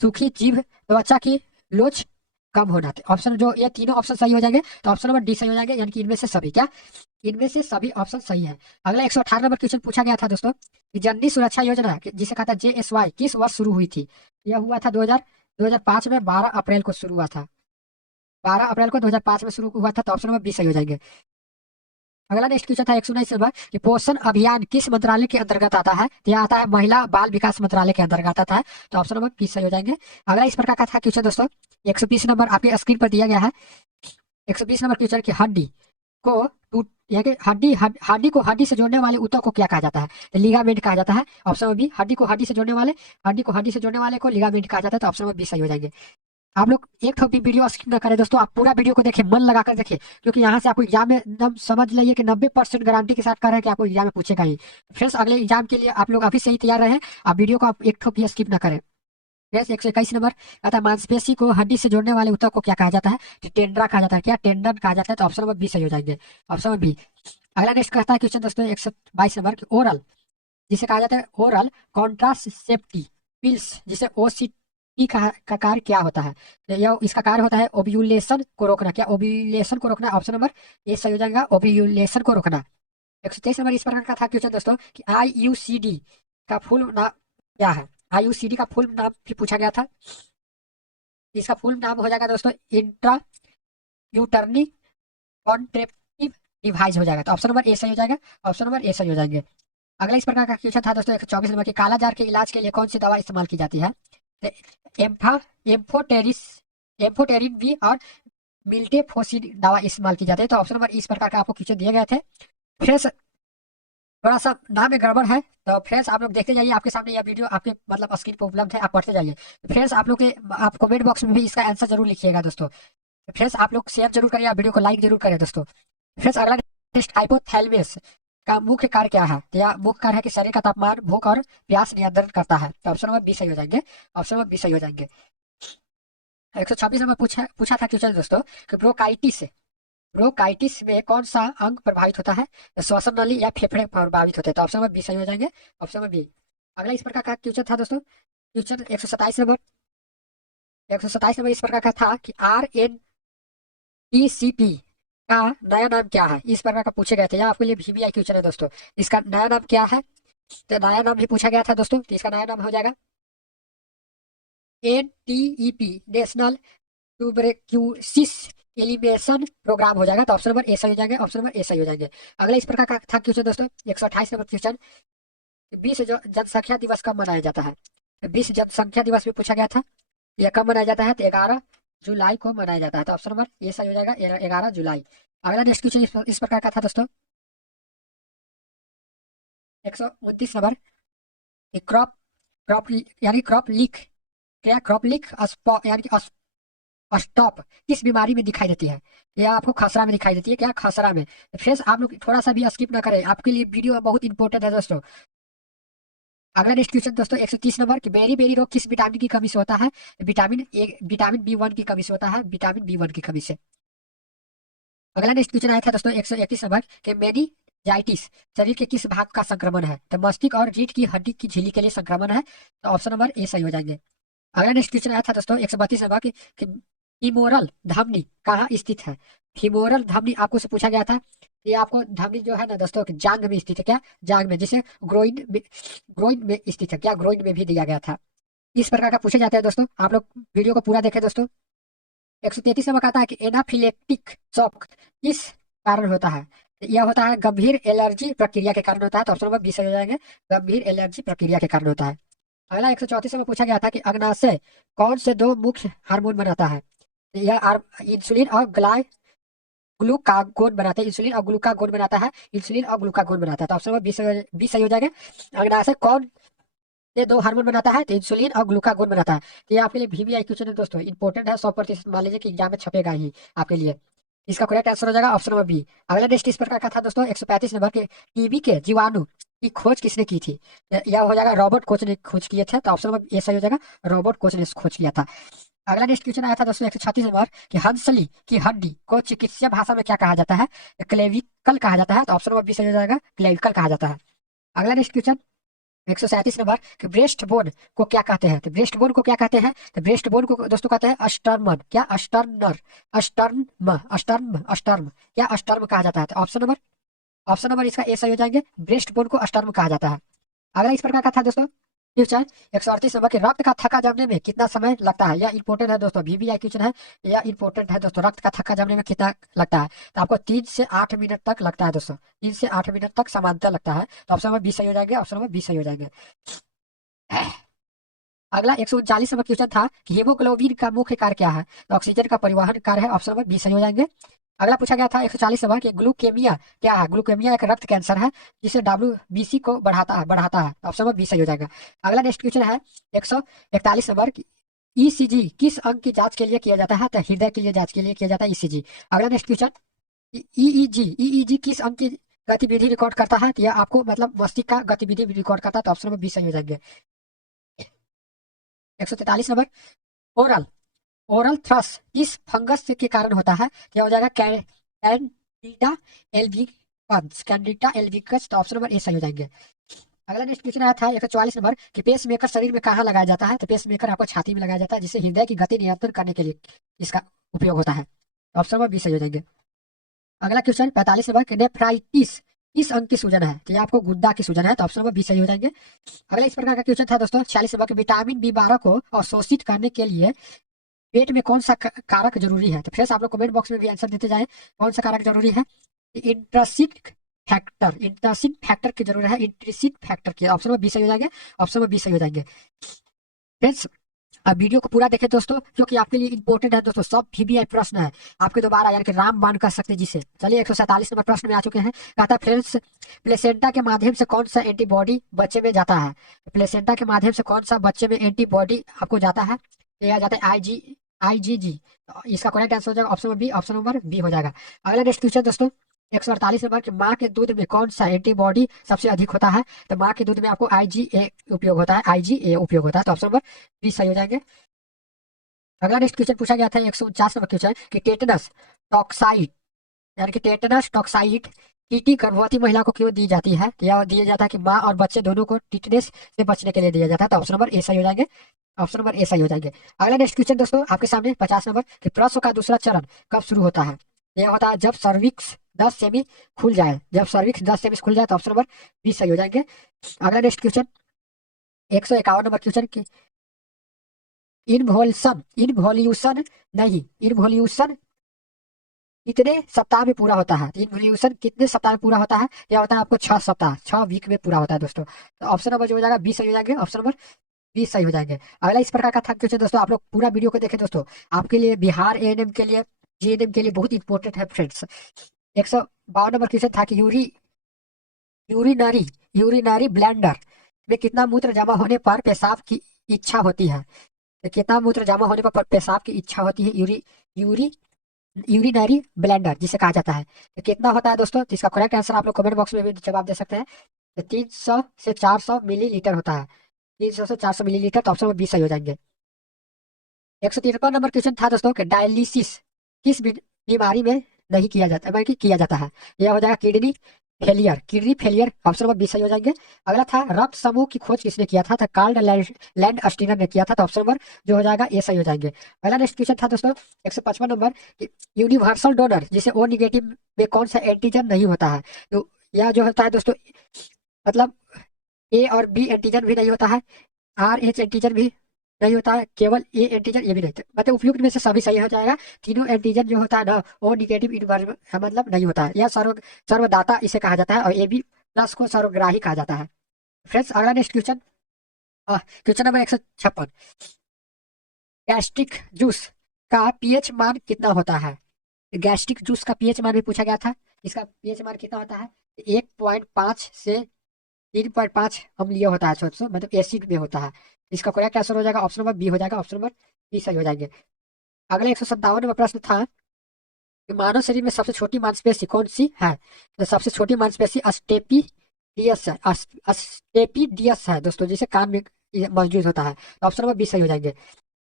सूखी जीभ, त्वचा की लोच कम होना। तो ऑप्शन जो ये तीनों ऑप्शन सही हो जाएंगे, तो ऑप्शन नंबर डी सही हो जाएंगे, यानी कि इनमें से सभी क्या, इनमें से सभी ऑप्शन सही है। अगला 118 नंबर क्वेश्चन पूछा गया था दोस्तों कि जननी सुरक्षा योजना जिसे कहा था JSY किस वर्ष शुरू हुई थी। यह हुआ था 2005 में 12 अप्रैल को शुरू हुआ था, 12 अप्रैल को 2005 में शुरू हुआ था, तो ऑप्शन नंबर बी सही हो जाएंगे। अगला नेक्स्ट क्वेश्चन था 119 नंबर कि पोषण अभियान किस मंत्रालय के अंतर्गत आता है, तो यह आता है महिला बाल विकास मंत्रालय के अंतर्गत आता है, तो ऑप्शन नंबर बी सही हो जाएंगे। अगला इस प्रकार का था क्वेश्चन दोस्तों 120 नंबर आपके स्क्रीन पर दिया गया है। 120 नंबर क्वेश्चन की हड्डी को टूट यानी कि हड्डी को हड्डी से जोड़ने वाले ऊतक को क्या कहा जाता है, तो लिगामेंट कहा जाता है, ऑप्शन नंबर बी। हड्डी को हड्डी से जोड़ने वाले को लिगामेंट कहा जाता है, तो ऑप्शन नंबर बी सही हो जाएंगे। आप लोग एक तो भी वीडियो स्किप न करें दोस्तों, आप पूरा वीडियो को देखें, मन लगाकर देखें, क्योंकि यहाँ से आपको एग्जाम में एकदम समझ लीजिए कि 90% गारंटी के साथ कह रहे हैं कि आपको एग्जाम में पूछेगा ही। फ्रेंड्स अगले एग्जाम के लिए आप लोग अभी से ही तैयार रहें, आप वीडियो को आप एक तो भी स्किप न करें। फ्रेंड्स 121 नंबर आता है मांसपेशी को हड्डी से जोड़ने वाले ऊतक को क्या कहा जाता है, तो टेंड्रा कहा जाता है, क्या टेंडन कहा जाता है, तो ऑप्शन नंबर बी सही हो जाएंगे, ऑप्शन नंबर बी। अगला नेक्स्ट कहता है क्वेश्चन दोस्तों 122 नंबर की ओरल जिसे कहा जाता है ओरल कॉन्ट्रासेप्टिव पिल्स जिसे OCT का कार्य क्या होता है, तो यह इसका कार्य होता है ओव्यूलेशन को रोकना, क्या ओव्यूलेशन को रोकना, ऑप्शन नंबर ए सही हो जाएगा, ओव्यूलेशन को रोकना। 123 नंबर इस प्रकार का था क्वेश्चन दोस्तों कि IUCD का फुल नाम क्या है, IUCD का फुल नाम भी पूछा गया था। इसका फुल नाम हो जाएगा दोस्तों इंट्रा यूटरनी कॉन्ट्रेप्टिव डिवाइस हो जाएगा, तो ऑप्शन नंबर ए सही हो जाएगा, ऑप्शन नंबर ए सही हो जाएंगे। अगला इस प्रकार का क्वेश्चन था दोस्तों 124 नंबर की काला जार के इलाज के लिए कौन सी दवा इस्तेमाल की जाती है, तो एम्फोटेरिन बी और मिल्टेफोसिड दवा इस्तेमाल की जाती है, तो ऑप्शन नंबर इस प्रकार का आपको क्वेश्चन दिए गए थे। फ्रेंड्स थोड़ा सा नाम में गड़बड़ है, तो फ्रेंड्स आप लोग देखते जाइए, आपके सामने यह वीडियो आपके मतलब स्क्रीन पर उपलब्ध है, आप पढ़ते जाइए। फ्रेंड्स आप लोग के आप कमेंट बॉक्स में भी इसका आंसर जरूर लिखिएगा दोस्तों। फ्रेंड्स आप लोग शेयर जरूर करिए, आप वीडियो को लाइक जरूर करें दोस्तों। फ्रेंड्स अगला नेक्स्ट हाइपोथैलेमस का मुख्य कार्य क्या है, तो यह मुख्य कार्य है कि शरीर का तापमान, भूख और प्यास नियंत्रण करता है, तो ऑप्शन नंबर बी सही हो जाएंगे, ऑप्शन नंबर बी सही हो जाएंगे। 126 नंबर पूछा था क्वेश्चन दोस्तों कि ब्रोंकाइटिस में कौन सा अंग प्रभावित होता है, तो श्वसन नली या फेफड़े प्रभावित होते हैं, तो ऑप्शन नंबर बी सही हो जाएंगे, ऑप्शन नंबर बी। अगला इस प्रकार का क्वेश्चन था दोस्तों क्वेश्चन 127 नंबर इस प्रकार का था कि RNTCP का नया नाम क्या है, इस प्रकार का पूछे गए थे, या आपके लिए VBI क्वेश्चन है दोस्तों। इसका नया नाम क्या है, तो नया नाम भी पूछा गया था दोस्तों, तो इसका नया नाम हो जाएगा NTEP नेशनल ट्यूबरक्यूसिस एलिमिनेशन प्रोग्राम हो जाएगा, तो ऑप्शन नंबर ए सही हो जाएंगे, ऑप्शन नंबर ए सही हो जाएंगे। अगला इस प्रकार का था क्वेश्चन दोस्तों 128 नंबर क्वेश्चन 20 जनसंख्या दिवस कब मनाया जाता है, 20 जनसंख्या दिवस भी पूछा गया था, यह कब मनाया जाता है, तो 11 जुलाई को मनाया जाता है, तो ऑप्शन नंबर ए सही हो जाएगा, 11 जुलाई। अगला नेक्स्ट क्वेश्चन इस प्रकार का था दोस्तों 129 नंबर क्रॉप क्रॉप यानी क्रॉप लीक, क्या क्रॉप लीक यानी कि स्टॉप किस बीमारी में दिखाई देती है, या आपको खसरा में दिखाई देती है, क्या खसरा में। फ्रेंड्स आप लोग थोड़ा सा भी स्किप ना करें, आपके लिए वीडियो बहुत इंपॉर्टेंट है दोस्तों। अगला नेक्स्ट क्वेश्चन दोस्तों 130 नंबर कि बेरी रोग किस विटामिन की कमी से होता है, विटामिन B1 की कमी से होता है, विटामिन B1 की कमी से। अगला नेक्स्ट क्वेश्चन आया था दोस्तों 131 नंबर कि मेनिंजाइटिस शरीर के किस भाग का संक्रमण है, तो मस्तिष्क और रीढ़ की हड्डी की झिल्ली के लिए संक्रमण है, तो ऑप्शन नंबर ए सही हो जाएंगे। अगला नेक्स्ट क्वेश्चन आया था दोस्तों 132 नंबर कि फीमोरल धमनी कहाँ स्थित है, फीमोरल धमनी आपको से पूछा गया था, ये आपको धमनी जो है ना दोस्तों जांग में स्थित है, क्या जांग में, जिसे ग्रोइन में स्थित है, क्या ग्रोइन में भी दिया गया था। इस प्रकार का पूछे जाते हैं दोस्तों, आप लोग वीडियो को पूरा देखें दोस्तों। 133 नंबर कहता है कि एनाफिलेक्टिक शॉक किस कारण होता है, यह होता है गंभीर एलर्जी प्रक्रिया के कारण होता है, तो ऑप्शन नंबर बी सही हो जाएंगे, गंभीर एलर्जी प्रक्रिया के कारण होता है। अगला 134 में पूछा गया था कि अग्नाशय कौन से दो मुख्य हार्मोन बनाता है, यह इंसुलिन और ग्लूकागोन बनाते हैं, इंसुलिन और ग्लूकागोन बनाता है, इंसुलिन और ग्लूकागोन बनाता है, तो ऑप्शन नंबर बी सही हो जाएगा। अग्नाशय कौन से दो हार्मोन बनाता है, तो इंसुलिन और ग्लूकागोन बनाता है, तो ये आपके लिए VBI क्वेश्चन है दोस्तों, इंपॉर्टेंट है, 100% मान लीजिए कि एग्जाम में छपेगा ही आपके लिए। इसका करेक्ट आंसर हो जाएगा ऑप्शन नंबर बी। अगला नेक्स्ट इस प्रकार का था दोस्तों 135 नंबर के टीबी के जीवाणु की खोज किसने की थी, यह हो जाएगा रॉबर्ट कोच ने खोज किए थे, तो ऑप्शन नंबर ए सही हो जाएगा, रॉबर्ट कोच ने खोज किया था। अगला नेक्स्ट क्वेश्चन आया था दोस्तों 136 नंबर कि हंसली की हड्डी को चिकित्सीय भाषा में क्या कहा जाता है? क्लेविकल कहा जाता है, तो ऑप्शन नंबर बी सही हो जाएगा, क्लेविकल कहा जाता है। अगला नेक्स्ट क्वेश्चन 137 नंबर कि ब्रेस्ट बोन को क्या कहते हैं? तो ब्रेस्ट बोन को क्या कहते हैं? तो ब्रेस्ट बोन को दोस्तों कहते हैं अस्टर्मन, क्या अस्टर्नर, अस्टर्म, अस्टर्म, अस्टर्म, क्या अस्टर्म कहा जाता है? तो ऑप्शन नंबर इसका ए सही हो जाएंगे, ब्रेस्ट बोन को अस्टर्म कहा जाता है। अगला इस प्रकार का था दोस्तों क्वेश्चन 138 नंबर के रक्त का थक्का जमने में कितना समय लगता है? यह इंपॉर्टेंट है दोस्तों, VBI क्वेश्चन है, यह इंपॉर्टेंट है दोस्तों। रक्त का थक्का जमने में कितना लगता है? तो आपको 3 से 8 मिनट तक लगता है दोस्तों, 3 से 8 मिनट तक समानता लगता है। तो ऑप्शन नंबर बी सही हो जाएंगे, ऑप्शन नंबर बी सही हो जाएंगे। अगला 139 नंबर क्वेश्चन था कि हीमोग्लोबिन का मुख्य कार्य क्या है? तो ऑक्सीजन का परिवहन कार्य है, ऑप्शन नंबर बी सही हो जाएंगे। अगला पूछा गया था 140 नंबर कि ग्लूकेमिया क्या है? ग्लूकेमिया एक रक्त कैंसर है जिसे WBC को बढ़ाता है, ऑप्शन नंबर बी सही हो जाएगा। अगला नेक्स्ट क्वेश्चन है 141 नंबर की ECG किस अंग की जांच के लिए किया जाता है? तो हृदय के लिए जांच के लिए किया जाता है ECG। अगला नेक्स्ट क्वेश्चन EEG किस अंग की गतिविधि रिकॉर्ड करता है? तो यह आपको मतलब मस्तिष्क का गतिविधि रिकॉर्ड करता है, तो ऑप्शन नंबर बी सही हो जाएंगे। 143 नंबर ओरल ओरल थ्रस किस फंगस के कारण होता है? क्या हो जाएगा, कैंडिडा एल्बिकस, कैंडिडा एल्बिकस, तो ऑप्शन नंबर ए सही हो जाएंगे। अगला नेक्स्ट क्वेश्चन आया था 144 नंबर कि पेस मेकर शरीर में कहाँ लगाया जाता है? तो पेस मेकर आपको छाती में लगाया जाता है, जिससे हृदय की गति नियंत्रण करने के लिए इसका उपयोग होता है। ऑप्शन नंबर बी सही हो जाएंगे। अगला क्वेश्चन 45 नंबर कि नेफ्राइटिस किस अंग की सूजन है? तो ये आपको गुद्दा की सूजन है, तो ऑप्शन नंबर बी सही हो जाएंगे। अगला इस प्रकार का क्वेश्चन था दोस्तों 46 नंबर कि विटामिन B12 को अवशोषित करने के लिए पेट में कौन सा कारक जरूरी है? तो फ्रेंड्स आप लोग कमेंट बॉक्स में भी आंसर देते जाएं, कौन सा कारक जरूरी है? इंट्रासिक फैक्टर की जरूरत है, इंट्रिसिक फैक्टर की, ऑप्शन नंबर बी सही हो जाएंगे, ऑप्शन नंबर बी सही हो जाएंगे। फ्रेंड्स अब वीडियो को पूरा देखें दोस्तों, क्योंकि आपके लिए इंपॉर्टेंट है दोस्तों, सब VBI प्रश्न है आपके दोबारा, यानी कि रामबाण कर सकते हैं जिसे। चलिए 147 नंबर प्रश्न में आ चुके हैं। कहता है फ्रेंड्स प्लेसेंटा के माध्यम से कौन सा एंटीबॉडी बच्चे में जाता है? प्लेसेंटा के माध्यम से कौन सा बच्चे में एंटीबॉडी आपको जाता है? ये आ जाता है IgG। इसका करेक्ट आंसर हो जाएगा option number B, option number B हो जाएगा। अगला नेक्स्ट क्वेश्चन दोस्तों 148 नंबर कि माँ के दूध में कौन सा एंटीबॉडी सबसे अधिक होता है? तो माँ के दूध में आपको IgA उपयोग होता है, IgA उपयोग होता है, तो ऑप्शन नंबर बी सही हो जाएंगे। अगला नेक्स्ट क्वेश्चन पूछा गया था 149 नंबर क्वेश्चन कि टेटनस टॉक्साइड, यानी कि टेटनस टॉक्साइड टीटी गर्भवती महिला को क्यों दी जाती है? तो यह दिया जाता है कि माँ और बच्चे दोनों को टीटनेस से बचने के लिए दिया जाता है, तो ऑप्शन नंबर ए सही हो जाएंगे, ऑप्शन नंबर ए सही हो जाएंगे। अगला नेक्स्ट क्वेश्चन दोस्तों आपके सामने 50 नंबर कि प्रसव का दूसरा चरण कब शुरू होता है? यह होता है जब सर्विक्स 10 सेमी खुल जाए, जब सर्विक्स 10 सेमी खुल जाए, तो ऑप्शन नंबर बी सही हो जाएंगे। अगला नेक्स्ट क्वेश्चन 151 नंबर क्वेश्चन की इन्वोल्यूशन नहीं, इन्वोल्यूशन कितने सप्ताह में पूरा होता है? इन्वोल्यूशन कितने सप्ताह में पूरा होता है? यह होता है आपको 6 सप्ताह, 6 वीक में पूरा होता है दोस्तों, तो ऑप्शन नंबर जो हो जाएगा बी सही हो जाएंगे, ऑप्शन नंबर बी सही हो जाएंगे। अगला इस प्रकार का था क्वेश्चन दोस्तों, आप लोग पूरा वीडियो को देखें दोस्तों, आपके लिए बिहार ANM के लिए, JNM के लिए बहुत इंपॉर्टेंट है फ्रेंड्स। 152 नंबर क्वेश्चन था कि यूरिनरी यूरिनरी ब्लैंडर में कितना मूत्र जमा होने पर पेशाब की इच्छा होती है? तो कितना मूत्र जमा होने पर पेशाब की इच्छा होती है यूरी यूरिनरी ब्लेंडर जिसे कहा जाता है? तो कितना होता है दोस्तों? तो इसका करेक्ट आंसर आप लोग कमेंट बॉक्स में भी जवाब दे सकते हैं। तो 300 से 400 मिलीलीटर होता है, 300 से 400 मिलीलीटर, तो ऑप्शन में 20 सही हो जाएंगे। 153 नंबर क्वेश्चन था दोस्तों कि डायलिसिस किस बीमारी में नहीं किया जाता, बल्कि किया जाता है? यह हो जाएगा किडनी फेलियर, ऑप्शन नंबर 20 सही हो जाएंगे। अगला था रक्त समूह की खोज किसने किया था? तो कार्ल लैंड स्टीनर ने किया था, तो ऑप्शन नंबर जो हो जाएगा ए सही हो जाएंगे। अगला नेक्स्ट क्वेश्चन था दोस्तों 155 नंबर यूनिवर्सल डोनर जिसे O नेगेटिव में कौन सा एंटीजन नहीं होता है? तो यह जो होता है दोस्तों मतलब A और B एंटीजन भी नहीं होता है, RH एंटीजन भी नहीं होता है, केवल A एंटीजन ये भी नहीं, मतलब उपयुक्त में से सभी सही हो जाएगा। तीनों एंटीजन जो होता है ना O नेगेटिव मतलब नहीं होता है, यह सर्वदाता इसे कहा जाता है, और AB+ को सर्वग्राही कहा जाता है। फ्रेंड्स अगला next question question number 156 gastric juice का pH मान कितना होता है? गैस्ट्रिक जूस का pH मान भी पूछा गया था, इसका pH मान कितना होता है? 1.5 से 3.5 अम्लीय होता है, मतलब एसिड में होता है। इसका करेक्ट आंसर हो जाएगा ऑप्शन नंबर बी हो जाएगा, ऑप्शन नंबर बी सही हो जाएंगे। अगला 157 नंबर प्रश्न था कि मानव शरीर में सबसे छोटी मांसपेशी कौन सी है? तो सबसे छोटी मांसपेशी अस्टेपिडियस है, अस्टेपिडियस है दोस्तों, जिसे कान में मौजूद होता है, तो ऑप्शन नंबर बी सही हो जाएंगे।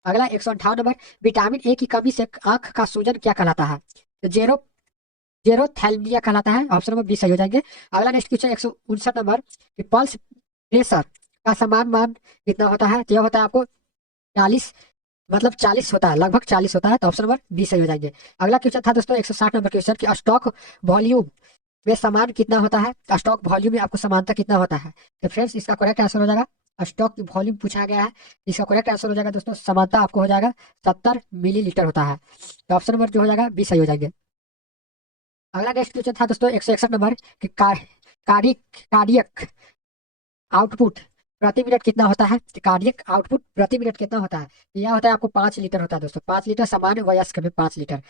अगला 158 नंबर, विटामिन ए की कमी से आंख का सूजन क्या कहलाता है? तो जेरोथैल्मिया कहलाता है। ऑप्शन नंबर बी सही हो जाएंगे। अगला नेक्स्ट क्वेश्चन 159 नंबर, कि पल्स प्रेशर का समान मान कितना होता है? तो यह होता है आपको 40, मतलब 40 होता है, लगभग 40 होता है। तो ऑप्शन नंबर बी सही हो जाएंगे। अगला क्वेश्चन था दोस्तों 160 नंबर क्वेश्चन, कि स्टॉक वॉल्यूम में समान कितना होता है? स्टॉक वॉल्यूम में आपको समानता कितना होता है? तो फ्रेंड्स इसका करेक्ट आंसर हो जाएगा, स्टॉक वॉल्यूम पूछा गया है, इसका करेक्ट आंसर हो जाएगा दोस्तों, समानता आपको हो जाएगा 70 मिलीलीटर होता है। तो ऑप्शन नंबर जो हो जाएगा बी सही हो जाएंगे। अगला नेक्स्ट क्वेश्चन था दोस्तों 161 नंबर, कि कार्डियक आउटपुट प्रति मिनट कितना होता है? कार्डियक आउटपुट प्रति मिनट कितना होता है? यह होता है आपको 5 लीटर होता है दोस्तों, 5 लीटर, सामान्य वयस्क में 5 लीटर।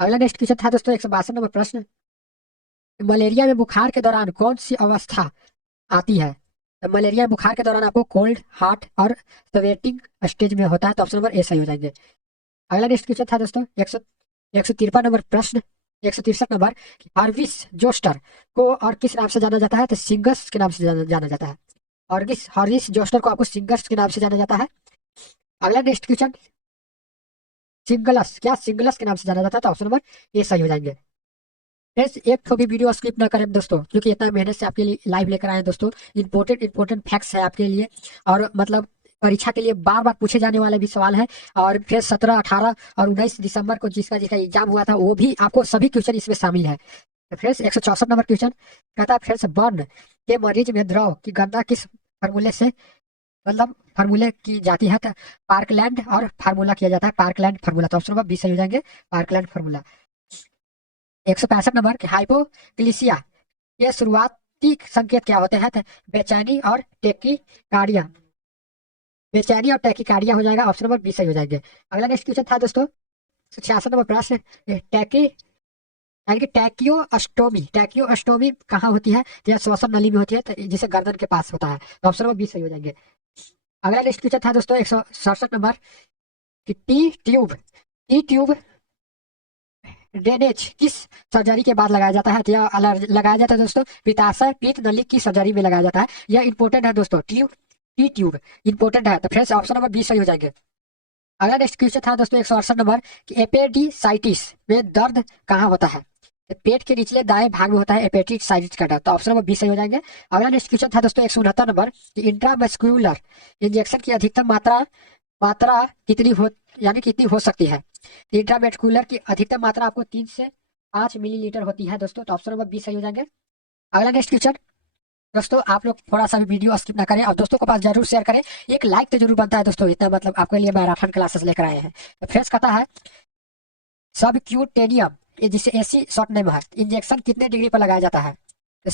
अगला नेक्स्ट क्वेश्चन था दोस्तों 162 नंबर प्रश्न, मलेरिया में बुखार के दौरान कौन सी अवस्था आती है? तो मलेरिया में बुखार के दौरान आपको कोल्ड, हॉट और स्वेटिंग स्टेज में होता है। तो ऑप्शन नंबर ए सही हो जाएंगे। अगला नेक्स्ट क्वेश्चन था दोस्तों 153 नंबर प्रश्न, 163 नंबर, हार्विस जोस्टर को और किस नाम से जाना जाता है? तो सिंगर्स के नाम से जाना जाता है। हार्विस हार्विस जोस्टर को आपको सिंगर्स के नाम से जाना जाता है। अगला नेक्स्ट क्वेश्चन, सिंगलस, क्या सिंगलस के नाम से जाना जाता है? तो ऑप्शन नंबर ए सही हो जाएंगे। फ्रेंड्स एक तो भी वीडियो स्किप ना करें दोस्तों, क्योंकि इतना मेहनत से आपके लिए लाइव लेकर आए हैं दोस्तों, इंपॉर्टेंट फैक्ट्स है आपके लिए, और मतलब परीक्षा के लिए बार बार पूछे जाने वाले भी सवाल है। और फिर 17, 18 और 19 दिसंबर को जिसका जिसका एग्जाम हुआ था, वो भी आपको सभी क्वेश्चन इसमें शामिल है। तो फ्रेंड्स 164 नंबर क्वेश्चन कहता है, फ्रेंड्स बर्न के मरीज में द्रव की गणना किस फार्मूले से, मतलब फार्मूले की जाती है? तो पार्कलैंड और फार्मूला किया जाता है, पार्कलैंड फार्मूला। तो ऑप्शन नंबर बी सही हो जाएंगे, पार्कलैंड फार्मूला। 165 नंबर के हाइपोक्लिसिया के शुरुआती संकेत क्या होते हैं? तो बेचैनी और टेकिकार्डिया, बेचैनी और टेकिकार्डिया हो जाएगा। ऑप्शन नंबर बी सही हो जाएंगे। अगला नेक्स्ट क्वेश्चन था दोस्तों 66 नंबर प्रश्न, टैकी यानी कि टैकियोस्टोमी कहाँ होती है? तो यह श्वसन नली में होती है, तो जिसे गर्दन के पास होता है। तो ऑप्शन नंबर बी सही हो जाएंगे। अगला नेक्स्ट क्वेश्चन था दोस्तों 167 नंबर, कि टी ट्यूब ड्रेनेज किस सर्जरी के बाद लगाया जाता है? तो यह लगाया जाता है दोस्तों पित्ताशय पीत नली की सर्जरी में लगाया जाता है। यह इंपॉर्टेंट है दोस्तों, टी ट्यूब इंपॉर्टेंट है। तो फ्रेंड्स ऑप्शन नंबर बी सही हो जाएंगे। अगला नेक्स्ट क्वेश्चन था दोस्तों 168 नंबर, कि एपेडिसाइटिस में दर्द कहाँ होता है? तो पेट के निचले दाएं भाग में होता है एपेडिसाइटिस का दर्द। तो ऑप्शन नंबर बी सही हो जाएंगे। अगला नेक्स्ट क्वेश्चन था दोस्तों 169 नंबर, कि इंट्रामस्क्यूलर इंजेक्शन की अधिकतम मात्रा मात्रा कितनी हो, यानी कितनी हो सकती है? इंट्रावेस्कुलर की अधिकतम मात्रा आपको 3 से 5 मिलीलीटर होती है दोस्तों। तो ऑप्शन नंबर बी सही हो जाएंगे। अगला नेक्स्ट क्वेश्चन दोस्तों, आप लोग थोड़ा सा भी वीडियो स्किप ना करें और दोस्तों के पास जरूर शेयर करें, एक लाइक तो जरूर बनता है दोस्तों, इतना मतलब आपके लिए मैराथन क्लासेस लेकर आए हैं। तो फ्रेंड्स कहता है, सब क्यूटेनियम, जिसे एसी शॉर्ट नेम है, इंजेक्शन कितने डिग्री पर लगाया जाता है? तो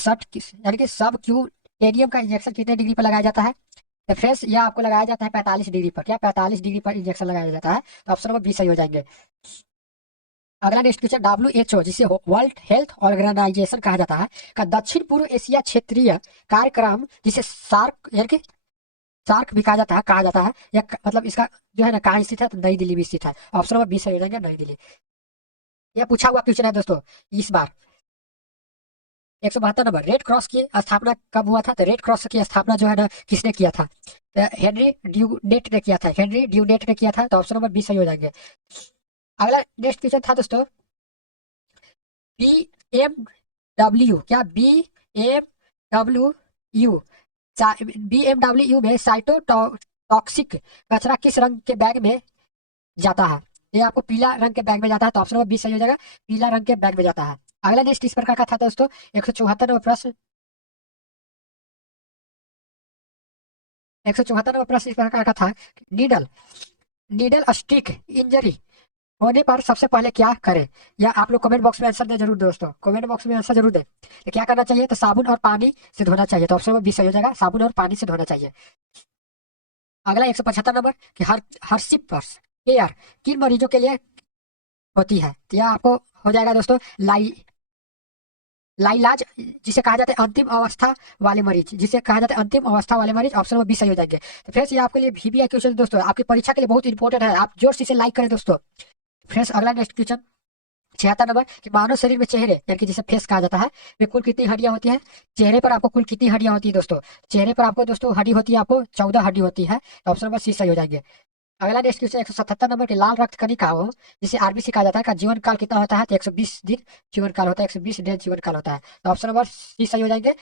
यानी कि सब क्यूटेनियम का इंजेक्शन कितने डिग्री पर लगाया जाता है? तो फ्रेंड्स यह आपको लगाया जाता है 45 डिग्री पर। क्या 45 डिग्री पर इंजेक्शन लगाया जाता है? तो ऑप्शन नंबर बी सही हो जाएंगे। अगला नेक्स्ट क्वेश्चन, WHO जिसे वर्ल्ड हेल्थ ऑर्गेनाइजेशन कहा जाता है, का दक्षिण पूर्व एशिया क्षेत्रीय कार्यक्रम, जिसे सार्क यानी कि सार्क भी कहा जाता है, या मतलब इसका जो है ना कहाँ स्थित है? तो नई दिल्ली में स्थित है। ऑप्शन नंबर बी सही हो जाएंगे, नई दिल्ली। यह पूछा हुआ क्वेश्चन है दोस्तों इस बार। 172 नंबर, रेड क्रॉस की स्थापना कब हुआ था? तो रेड क्रॉस की स्थापना जो है ना किसने किया था? तो हेनरी ड्यूनेट ने किया था, हेनरी ड्यूनेट ने किया था। तो ऑप्शन नंबर बी सही हो जाएंगे। अगला नेक्स्ट क्वेश्चन था दोस्तों BMW, क्या BMW BMW में साइटोटॉक्सिक कचरा किस रंग के बैग में जाता है? ये आपको पीला रंग के बैग में जाता है। तो ऑप्शन नंबर बी सही हो जाएगा, पीला रंग के बैग में जाता है। अगला नेक्स्ट इस प्रकार का था दोस्तों 174 नंबर प्रश्न, 174 नंबर प्रश्न इस प्रकार का था, नीडल नीडल स्टिक इंजरी होने पर सबसे पहले क्या करें? या आप लोग कमेंट बॉक्स में आंसर दें जरूर दोस्तों, कमेंट बॉक्स में आंसर जरूर दें। तो क्या करना चाहिए? तो साबुन और पानी से धोना चाहिए। तो ऑप्शन नंबर बी सही हो जाएगा, साबुन और पानी से धोना चाहिए। अगला 175 नंबर, कि हर्सिपर्स केयर किन मरीजों के लिए होती है? तो यह आपको हो जाएगा दोस्तों लाइलाज, जिसे कहा जाता है अंतिम अवस्था वाले मरीज, जिसे कहा जाता है अंतिम अवस्था वाले मरीज। ऑप्शन नंबर बी सही हो जाएंगे। तो फ्रेंड्स ये आपके लिए VBI क्वेश्चन दोस्तों, आपकी परीक्षा के लिए बहुत इंपॉर्टेंट है, आप जोर से इसे लाइक करें दोस्तों। फ्रेंड्स अगला नेक्स्ट क्वेश्चन 76 नंबर, कि मानव शरीर में चेहरे यानी कि जिसे फेस कहा जाता है, में कुल कितनी हड्डियां होती है? चेहरे पर आपको कुल कितनी हड्डियां होती है दोस्तों? चेहरे पर आपको दोस्तों हड्डी होती है, आपको 14 हड्डी होती है। ऑप्शन नंबर सी सही हो जाएंगे। अगला नेक्स्ट क्वेश्चन 177 नंबर के लाल रक्त कणिका हो जिसे आरबीसी कहा जाता है का जीवन काल कितना होता है? तो 120 दिन जीवन काल होता है, 120 दिन जीवन काल होता है। तो ऑप्शन नंबर सी सही हो जाएंगे।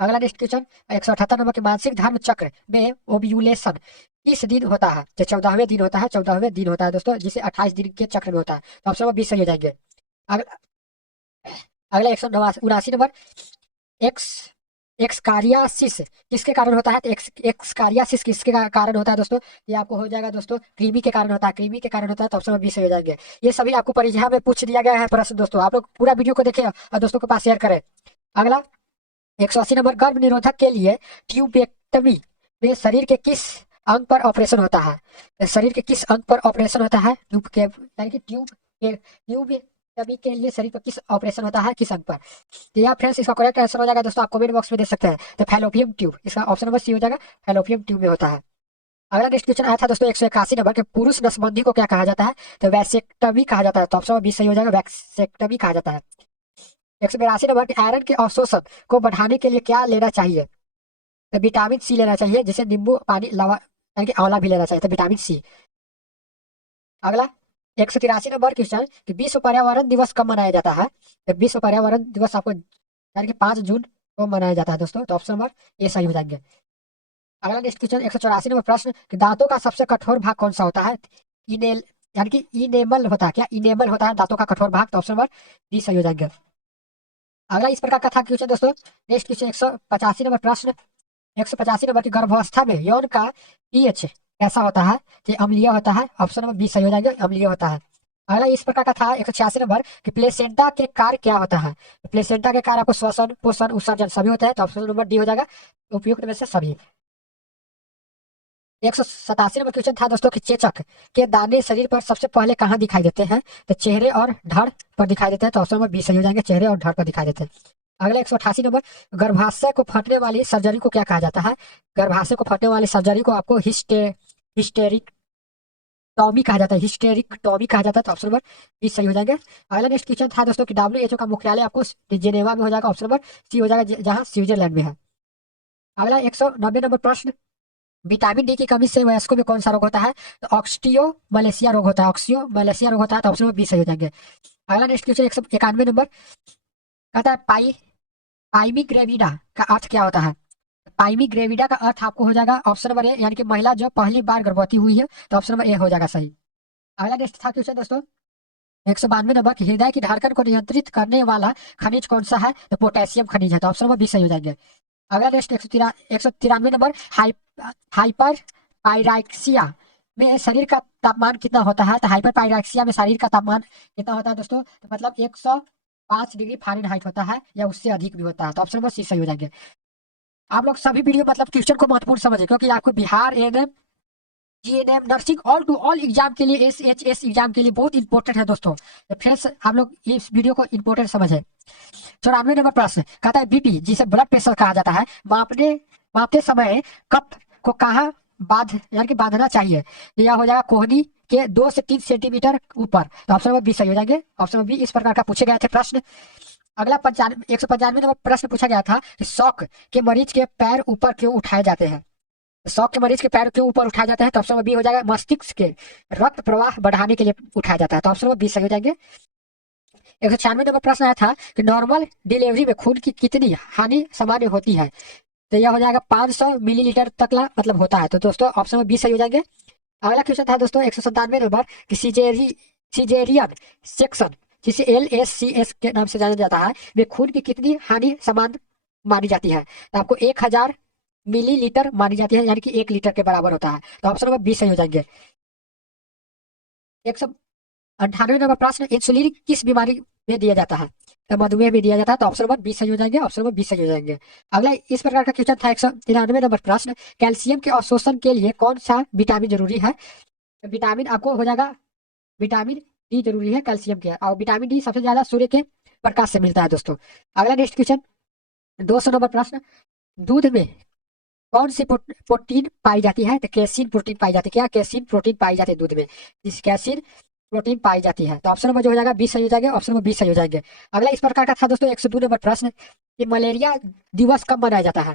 अगला नेक्स्ट क्वेश्चन 178 नंबर के मानसिक धर्म चक्र में ओव्यूलेशन किस दिन होता है? जो 14वें दिन होता है, 14वें दिन होता है दोस्तों, जिसे 28 दिन के चक्र में होता है। तो ऑप्शन नंबर बी सही हो जाएंगे। अगला अगला 179 नंबर एक्स एक्सकारियासिस किसके कारण होता है? तो एक्सकारियासिस किसके कारण होता है दोस्तों? ये आपको हो जाएगा दोस्तों, कृमि के कारण होता है, कृमि के कारण होता है। तो ऑप्शन नंबर बी सही हो जाएंगे। ये सभी आपको परीक्षा में पूछ दिया गया है प्रश्न दोस्तों, आप लोग पूरा वीडियो को देखें और दोस्तों के पास शेयर करें। अगला 180 नंबर गर्भ निरोधक के लिए ट्यूबेक्टमी में शरीर के किस अंग पर ऑपरेशन होता है? शरीर के किस अंग पर ऑपरेशन होता है? ट्यूब के यानी कि ट्यूबेक्टमी के लिए शरीर पर किस ऑपरेशन होता है, किस अंग पर? तो या फ्रेंड्स इसका करेक्ट आंसर हो जाएगा दोस्तों, आप कमेंट बॉक्स में दे सकते हैं। तो फैलोपियम ट्यूब, इसका ऑप्शन नंबर सी हो जाएगा, फैलोपियम ट्यूब में होता है। अगला नेक्स्ट क्वेश्चन आया था दोस्तों 181 नंबर के पुरुष नसबंदी को क्या कहा जाता है? तो वैसेक्टमी कहा जाता है। तो ऑप्शन नंबर बी सही हो जाएगा, वैसेक्टमी कहा जाता है। 182 नंबर के आयरन के अवशोषण को बढ़ाने के लिए क्या लेना चाहिए? तो विटामिन सी लेना चाहिए, जिसे नींबू पानी लवा यानी कि आंवला भी लेना चाहिए। तो विटामिन सी। अगला 183 नंबर क्वेश्चन कि विश्व पर्यावरण दिवस कब मनाया जाता है? तो विश्व पर्यावरण दिवस आपको यानी कि 5 जून को मनाया जाता है दोस्तों। तो ऑप्शन नंबर ए सही हो जाएंगे। अगला नेक्स्ट क्वेश्चन 184 नंबर प्रश्न कि दांतों का सबसे कठोर भाग कौन सा होता है? इनेल यानी कि इनेमल होता है क्या? इनेमल होता है दांतों का कठोर भाग। तो ऑप्शन नंबर डी सही हो जाएंगे। अगला इस प्रकार का था क्वेश्चन दोस्तों। नेक्स्ट क्वेश्चन 185 नंबर प्रश्न 185 नंबर की गर्भावस्था में यौन का पीएच कैसा होता है? कि अम्लीय होता है। ऑप्शन नंबर बी सही हो जाएंगे, अम्लीय होता है। अगला इस प्रकार का था 186 नंबर कि प्लेसेंटा के कार्य क्या होता है? प्लेसेंटा के कार्य आपको श्वसन, पोषण, उत्सर्जन सभी होता है। तो ऑप्शन नंबर डी हो जाएगा, उपयुक्त में से सभी। 187 नंबर क्वेश्चन था दोस्तों कि चेचक के दाने शरीर पर सबसे पहले कहाँ दिखाई देते हैं? तो चेहरे और धड़ पर दिखाई देते हैं। तो ऑप्शन नंबर बी सही हो जाएंगे, चेहरे और धड़ पर दिखाई देते हैं। अगला 188 नंबर गर्भाशय को फटने वाली सर्जरी को क्या कहा जाता है? गर्भाशय को फटने वाली सर्जरी को आपको हिस्टेरिक टॉमी कहा जाता है, हिस्टेरिक टॉमी कहा जाता है। तो ऑप्शन नंबर बी सही हो जाएंगे। अगला नेक्स्ट क्वेश्चन था दोस्तों कि WHO का मुख्यालय आपको जेनेवा में हो जाएगा। ऑप्शन नंबर सी हो जाएगा, जहाँ स्विट्जरलैंड में है। अगला 190 नंबर प्रश्न विटामिन डी की कमी से वयस्कों में कौन सा रोग होता है? तो ऑक्सियो मलेशिया रोग होता है, ऑक्सियो मलेशिया रोग होता है। तो ऑप्शन नंबर बी सही हो जाएंगे। अगला नेक्स्ट क्वेश्चन 191 नंबर कहता है पाइमी ग्रेविडा का अर्थ क्या होता है? पाइमी ग्रेविडा का अर्थ आपको हो जाएगा ऑप्शन नंबर ए, यानी कि महिला जो पहली बार गर्भवती हुई है। तो ऑप्शन नंबर ए हो जाएगा सही। अगला नेक्स्ट था क्वेश्चन दोस्तों 192 नंबर की हृदय की धड़कन को नियंत्रित करने वाला खनिज कौन सा है? तो पोटेशियम खनिज है। तो ऑप्शन नंबर बी सही हो जाएंगे। अगला नेक्स्ट 193 नंबर हाइपर पायराक्सिया में शरीर का तापमान कितना होता है? तो हाइपर पायराक्सिया में शरीर का तापमान कितना होता है दोस्तों? तो मतलब 105 डिग्री फ़ारेनहाइट होता है, या उससे अधिक भी होता है। तो ऑप्शन नंबर सी सही हो जाएंगे। आप लोग सभी वीडियो मतलब क्वेश्चन को महत्वपूर्ण समझे, क्योंकि आपको Bihar ANM GNM nursing all to all exam के लिए, SHS एग्जाम के लिए बहुत इंपॉर्टेंट है दोस्तों। तो फ्रेंड्स आप लोग इस वीडियो को इंपॉर्टेंट समझे। 94 नंबर प्रश्न कहता है बीपी जिसे ब्लड प्रेशर कहा जाता है मापते समय कप को कहाँ यानी कि बांधना चाहिए? तो यह हो जाएगा कोहनी के 2 से 3 सेंटीमीटर ऊपर। तो ऑप्शन नंबर बी सही हो जाएंगे। ऑप्शन नंबर बी इस प्रकार का पूछे गए थे प्रश्न। अगला 195 नंबर प्रश्न पूछा गया था कि शौक के मरीज के पैर ऊपर क्यों उठाए जाते हैं? शौक के मरीज के पैर क्यों ऊपर उठाया जाता है? तो ऑप्शन नंबर बी हो जाएगा, मस्तिष्क के रक्त प्रवाह बढ़ाने के लिए उठाया जाता है। तो ऑप्शन नंबर बी सही हो जाएंगे। 196 नंबर प्रश्न आया था कि नॉर्मल डिलीवरी में खून की कितनी हानि सामान्य होती है? तो यह हो जाएगा 500 मिलीलीटर तक मतलब होता है। तो दोस्तों ऑप्शन नंबर बी सही हो जाएंगे। अगला क्वेश्चन था दोस्तों 197 नंबर कि सिजेरियन सेक्शन जिसे LSCS के नाम से जाना जाता है वे खून की कितनी हानि समान मानी जाती है? तो आपको 1000 मिलीलीटर मानी जाती है, यानी कि 1 लीटर के बराबर होता है। तो ऑप्शन नंबर बी सही हो जाएंगे। 198 नंबर प्रश्न इंसुलिन किस बीमारी में दिया जाता है? तो मधुमेह में दिया जाता है। तो ऑप्शन नंबर बी सही हो जाएंगे, ऑप्शन नंबर बी सही हो जाएंगे। अगला इस प्रकार का क्वेश्चन था 193 नंबर प्रश्न कैल्शियम के अवशोषण के लिए कौन सा विटामिन जरूरी है? तो विटामिन आपको हो जाएगा विटामिन डी जरूरी है कैल्शियम के, और विटामिन डी सबसे ज्यादा सूर्य के प्रकाश से मिलता है दोस्तों। अगला नेक्स्ट क्वेश्चन 200 नंबर प्रश्न दूध में कौन सी प्रोटीन पाई जाती है? तो कैसीन प्रोटीन पाई जाती है। क्या कैसीन प्रोटीन पाई जाती है दूध में? जिस कैसीन प्रोटीन पाई जाती है। तो ऑप्शन नंबर जो हो जाएगा 20 सही हो जाएगा, ऑप्शन नंबर 20 सही हो जाएंगे। अगला इस प्रकार का था दोस्तों 102 नंबर प्रश्न कि मलेरिया दिवस कब मनाया जाता है?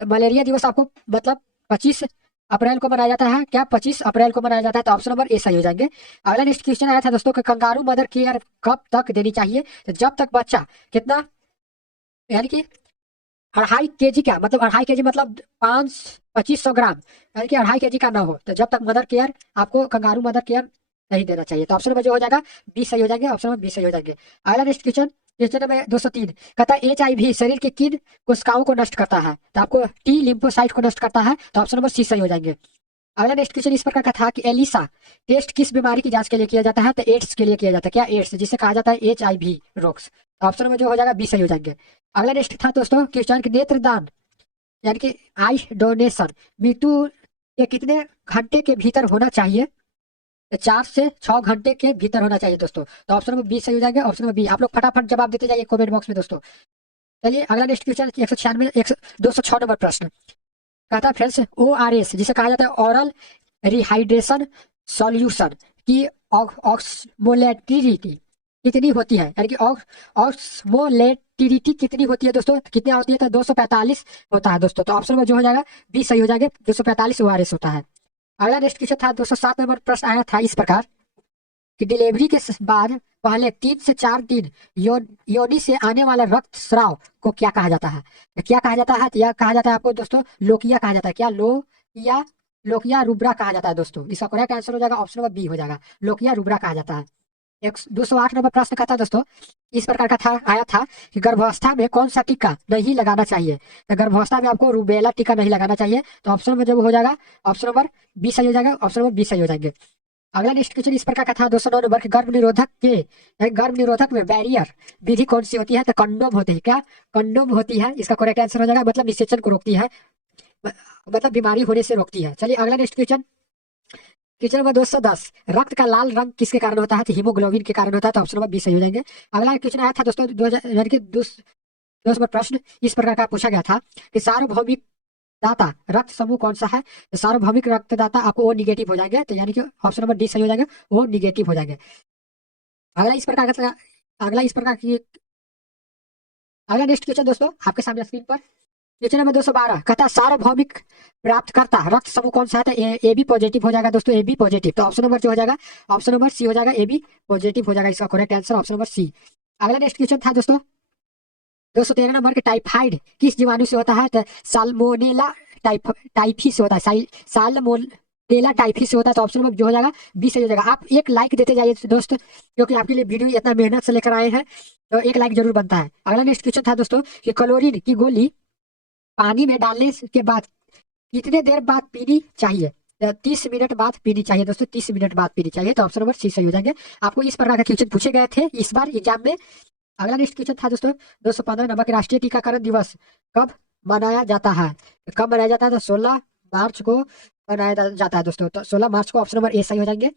तो मलेरिया दिवस आपको मतलब 25 अप्रैल को मनाया जाता है? क्या 25 अप्रैल को मनाया जाता है? तो ऑप्शन नंबर ए सही हो जाएंगे। अगला नेक्स्ट क्वेश्चन आया था दोस्तों कि कंगारू मदर केयर कब तक देनी चाहिए? तो जब तक बच्चा कितना, यानी कि 2.5 kg का मतलब 2.5 kg मतलब 2500 ग्राम, यानी कि 2.5 kg का ना हो, तो जब तक मदर केयर आपको कंगारू मदर केयर नहीं देना चाहिए। तो ऑप्शन नंबर जो हो जाएगा बी सही हो जाएंगे, ऑप्शन नंबर बी सही हो जाएंगे। अगला नेक्स्ट क्वेश्चन, क्वेश्चन नंबर 203 कहता है HIV शरीर के किन कोशिकाओं को नष्ट करता है? तो आपको टी लिम्फोसाइट को नष्ट करता है, तो ऑप्शन नंबर सी सही हो जाएंगे। अगला नेक्स्ट क्वेश्चन इस प्रकार का था कि एलिसा टेस्ट किस बीमारी की जांच के लिए किया जाता है? तो एड्स के लिए किया जाता है। क्या एड्स, जिसे कहा जाता है HIV रोग्स? तो ऑप्शन नंबर जो हो जाएगा बी सही हो जाएंगे। अगला नेक्स्ट था दोस्तों क्वेश्चन कि नेत्रदान यानी कि आई डोनेशन मृत्यु के कितने घंटे के भीतर होना चाहिए? तो 4 से 6 घंटे के भीतर होना चाहिए दोस्तों। तो ऑप्शन नंबर बी सही हो जाएगा, ऑप्शन नंबर बी। आप लोग फटाफट जवाब देते जाइए कमेंट बॉक्स में दोस्तों। चलिए अगला नेक्स्ट क्वेश्चन 196 206 नंबर प्रश्न कहता है फ्रेंड्स ORS जिसे कहा जाता है ओरल रिहाइड्रेशन सॉल्यूशन की ऑक्समोलेटिलिटी कितनी होती है? यानी कि ऑक्समोलेटिलिटी कितनी होती है दोस्तों? कितनी होती है? तो 245 होता है दोस्तों। तो ऑप्शन में जो हो जाएगा बी सही हो जाएगा, 245 ORS होता है। अगला नेक्स्ट क्वेश्चन था 207 नंबर प्रश्न आया था इस प्रकार कि डिलीवरी के बाद पहले 3 से 4 दिन योनि से आने वाला रक्त स्राव को क्या कहा जाता है? तो क्या कहा जाता है? तो यह कहा जाता है आपको दोस्तों लोकिया कहा जाता है। क्या लोकिया, लोकिया रुब्रा कहा जाता है दोस्तों। इसका करेक्ट आंसर हो जाएगा ऑप्शन नंबर बी हो जाएगा, लोकिया रुब्रा कहा जाता है। 208 नंबर प्रश्न का था दोस्तों इस प्रकार का था, आया था कि गर्भावस्था में कौन सा टीका नहीं लगाना चाहिए? तो गर्भावस्था में आपको रूबेला टीका नहीं लगाना चाहिए। तो ऑप्शन नंबर जब हो जाएगा ऑप्शन नंबर बी सही हो जाएगा, ऑप्शन नंबर बी सही हो जाएंगे। अगला नेक्स्ट क्वेश्चन इस प्रकार का था 209 नंबर के गर्भ निरोधक के गर्भ निरोधक में बैरियर विधि कौन सी होती है? तो कंडोम होती है। क्या कंडोम होती है? इसका करेक्ट आंसर हो जाएगा, मतलब निषेचन को रोकती है, मतलब बीमारी होने से रोकती है। चलिए अगला नेक्स्ट क्वेश्चन, क्वेश्चन नंबर 210 रक्त का लाल रंग किसके कारण होता है? तो हीमोग्लोबिन के कारण होता है। तो ऑप्शन नंबर बी सही हो जाएंगे। अगला क्वेश्चन आया था दोस्तों 2000 यानी कि 200 प्रश्न इस प्रकार का पूछा गया था कि सार्वभौमिक दाता रक्त समूह कौन सा है? तो सार्वभौमिक रक्तदाता आपको O निगेटिव हो जाएंगे, तो यानी कि ऑप्शन नंबर डी सही हो जाएगा, O निगेटिव हो जाएंगे। अगला इस प्रकार का अगला इस प्रकार की अगला नेक्स्ट क्वेश्चन दोस्तों आपके सामने स्क्रीन पर क्वेश्चन नंबर 212 कहता है सार्वभौमिक प्राप्त करता रक्त समूह कौन सा है? तो ए बी पॉजिटिव हो जाएगा दोस्तों, ए बी पॉजिटिव। तो ऑप्शन नंबर जो हो जाएगा ऑप्शन नंबर सी हो जाएगा, ए बी पॉजिटिव हो जाएगा। इसका correct answer option number C. अगला नेक्स्ट क्वेश्चन था दोस्तों 213 नंबर के टाइफाइड किस जीवाणु से होता है? तो साल्मोनेला टाइफी से होता है, साल्मोनेला टाइफी से होता है। तो ऑप्शन नंबर जो हो जाएगा बी सही हो जाएगा। आप एक लाइक देते जाइए दोस्त, क्योंकि आपके लिए वीडियो इतना मेहनत से लेकर आए हैं, तो एक लाइक जरूर बनता है। अगला नेक्स्ट क्वेश्चन था दोस्तों कि क्लोरीन की गोली पानी में डालने के बाद कितने देर बाद पीनी चाहिए? 30 मिनट बाद पीनी चाहिए दोस्तों, 30 मिनट बाद पीनी चाहिए। तो ऑप्शन नंबर सी सही हो जाएंगे। आपको इस प्रकार का क्वेश्चन पूछे गए थे इस बार एग्जाम में। अगला नेक्स्ट क्वेश्चन था दोस्तों 215 नंबर के राष्ट्रीय टीकाकरण दिवस कब मनाया जाता है? कब मनाया जाता है? तो 16 मार्च को मनाया जाता है दोस्तों। तो 16 मार्च को ऑप्शन नंबर ए सही हो जाएंगे।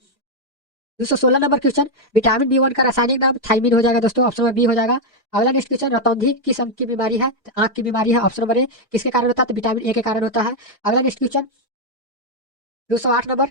216 नंबर क्वेश्चन विटामिन B1 का रासायनिक नाम थाइमिन हो जाएगा दोस्तों, ऑप्शन नंबर बी हो जाएगा। अगला नेक्स्ट क्वेश्चन रतौंधी किस अंग की बीमारी है? तो आंख की बीमारी है, ऑप्शन नंबर ए। किसके कारण होता है? तो विटामिन ए के कारण होता है। अगला नेक्स्ट क्वेश्चन 208 नंबर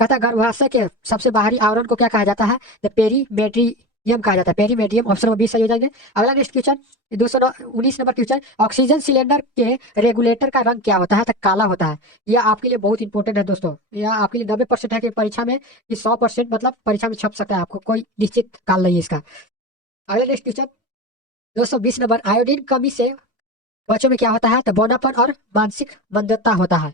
कहता है गर्भाशय के सबसे बाहरी आवरण को क्या कहा जाता है? तो पेरीमेट्रियम कहा जाता है, पेरीमेट्रियम। ऑप्शन नंबर बी सही हो जाएंगे। अगला next question 219 number question oxygen cylinder के रेगुलेटर का रंग क्या होता है? तो काला होता है। यह आपके लिए बहुत इंपॉर्टेंट है दोस्तों, यह आपके लिए 90% है कि परीक्षा में, कि 100% मतलब परीक्षा में छप सकता है, आपको कोई निश्चित काल नहीं है इसका। अगला नेक्स्ट क्वेश्चन 220 नंबर आयोडीन कमी से बच्चों में क्या होता है? तो बौनापन और मानसिक मंदता होता है,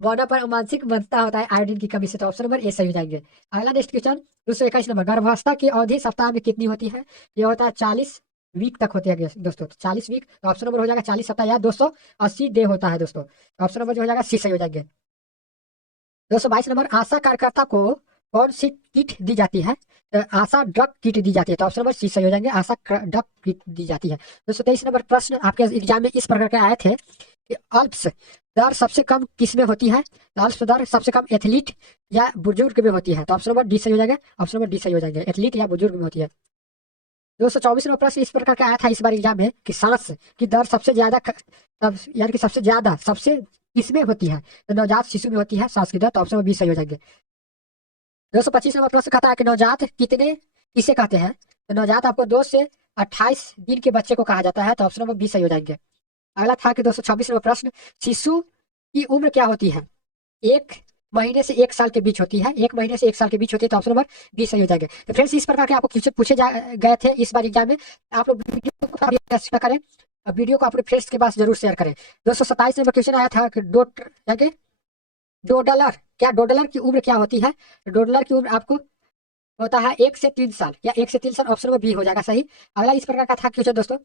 बौनापन और मानसिक मंदता होता है आयोडीन की कमी से। तो ऑप्शन नंबर ए सही हो जाएंगे। अगला नेक्स्ट क्वेश्चन 221 नंबर गर्भावस्था की अवधि सप्ताह में कितनी होती है? यह होता है 40 वीक तक होती है दोस्तों, तो 40 वीक। तो ऑप्शन नंबर हो जाएगा 40 सप्ताह या 280 डे होता है दोस्तों। ऑप्शन नंबर जो हो जाएगा सी सही हो जाएंगे। 222 नंबर आशा कार्यकर्ता को कौन सी किट दी जाती है? तो आशा ड्रग किट दी जाती है। तो ऑप्शन नंबर सी सही हो जाएंगे, आशा ड्रग किट दी जाती है। 223 नंबर प्रश्न आपके एग्जाम में इस प्रकार के आए थे कि अल्प्स दर सबसे कम किस में होती है? तो अल्प्स दर सबसे कम एथलीट या बुजुर्ग में होती है। तो ऑप्शन नंबर डी सही हो जाएगा, ऑप्शन नंबर डी सही हो जाएंगे, एथलीट या बुजुर्ग में होती है। 224 नंबर प्रश्न इस प्रकार का आया था इस बार एग्जाम में कि सांस की दर सबसे ज्यादा यानी कि सबसे ज्यादा सबसे किसमें होती है? तो नवजात शिशु में होती है सांस की दर। तो ऑप्शन नंबर बी सही हो जाएंगे। 225 नंबर प्रश्न कहता है कि नवजात किसे कहते हैं? तो नवजात आपको 2 से 28 दिन के बच्चे को कहा जाता है। तो ऑप्शन नंबर बी सही हो जाएंगे। अगला था कि 226 नंबर प्रश्न शिशु की उम्र क्या होती है? एक महीने से एक साल के बीच होती है, एक महीने से एक साल के बीच होती है, तो ऑप्शन नंबर बी सही हो जाएगा। तो फ्रेंड्स इस प्रकार के आपको क्वेश्चन पूछे गए थे इस बार एग्जाम में। आप लोग वीडियो को थोड़ा करें, वीडियो को अपने फ्रेंड्स के पास जरूर शेयर करें। 227 नंबर क्वेश्चन आया था कि डोडलर, क्या डोडलर की उम्र क्या होती है? डोडलर की उम्र आपको होता है 1 से 3 साल, या 1 से 3 साल, ऑप्शन नंबर बी हो जाएगा सही। अगला इस प्रकार का था क्वेश्चन दोस्तों,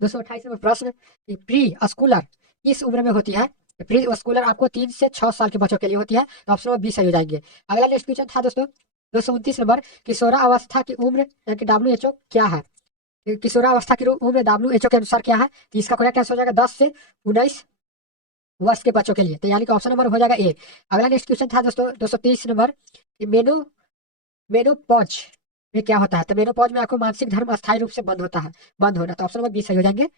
228 नंबर प्रश्न, प्री स्कूलर किस उम्र में होती है? प्री स्कूलर आपको 3 से 6 साल के बच्चों के लिए होती है, तो ऑप्शन नंबर बी सही हो जाएंगे। अगला नेक्स्ट क्वेश्चन था दोस्तों 229 नंबर, किशोरावस्था की उम्र यानी कि WHO क्या है? किशोरावस्था की उम्र WHO के अनुसार क्या है? तो इसका करेक्ट आंसर हो जाएगा 10 से 19 वर्ष के बच्चों के लिए, तो यानी कि ऑप्शन नंबर हो जाएगा ए। अगला नेक्स्ट क्वेश्चन था दोस्तों 230 नंबर, मेनोपॉज में क्या होता है? तो मेनोपॉज में आपको मानसिक धर्म अस्थायी रूप से बंद होता है, बंद होना, तो ऑप्शन नंबर बी सही हो जाएंगे।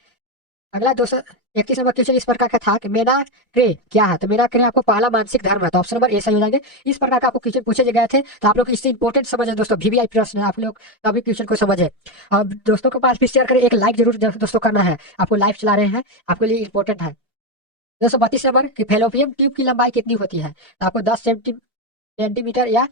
अगला 231 नंबर क्वेश्चन इस प्रकार का था कि मेनाक्रे क्या है? तो मेनाक्रे आपको पहला मानसिक धर्म है, तो ऑप्शन नंबर ए सही हो जाएंगे। इस प्रकार का आपको क्वेश्चन पूछे गए थे, तो आप लोग इससे इंपॉर्टेंट समझे दोस्तों, VVI प्रश्न है, आप लोग तभी क्वेश्चन को समझे और दोस्तों के पास भी शेयर करें। एक लाइक जरूर दोस्तों करना है, आपको लाइव चला रहे हैं, आपके लिए इंपॉर्टेंट है। 232 नंबर कि फेलोपियन ट्यूब की लंबाई कितनी होती है? तो आपको 10 सेंटीमीटर या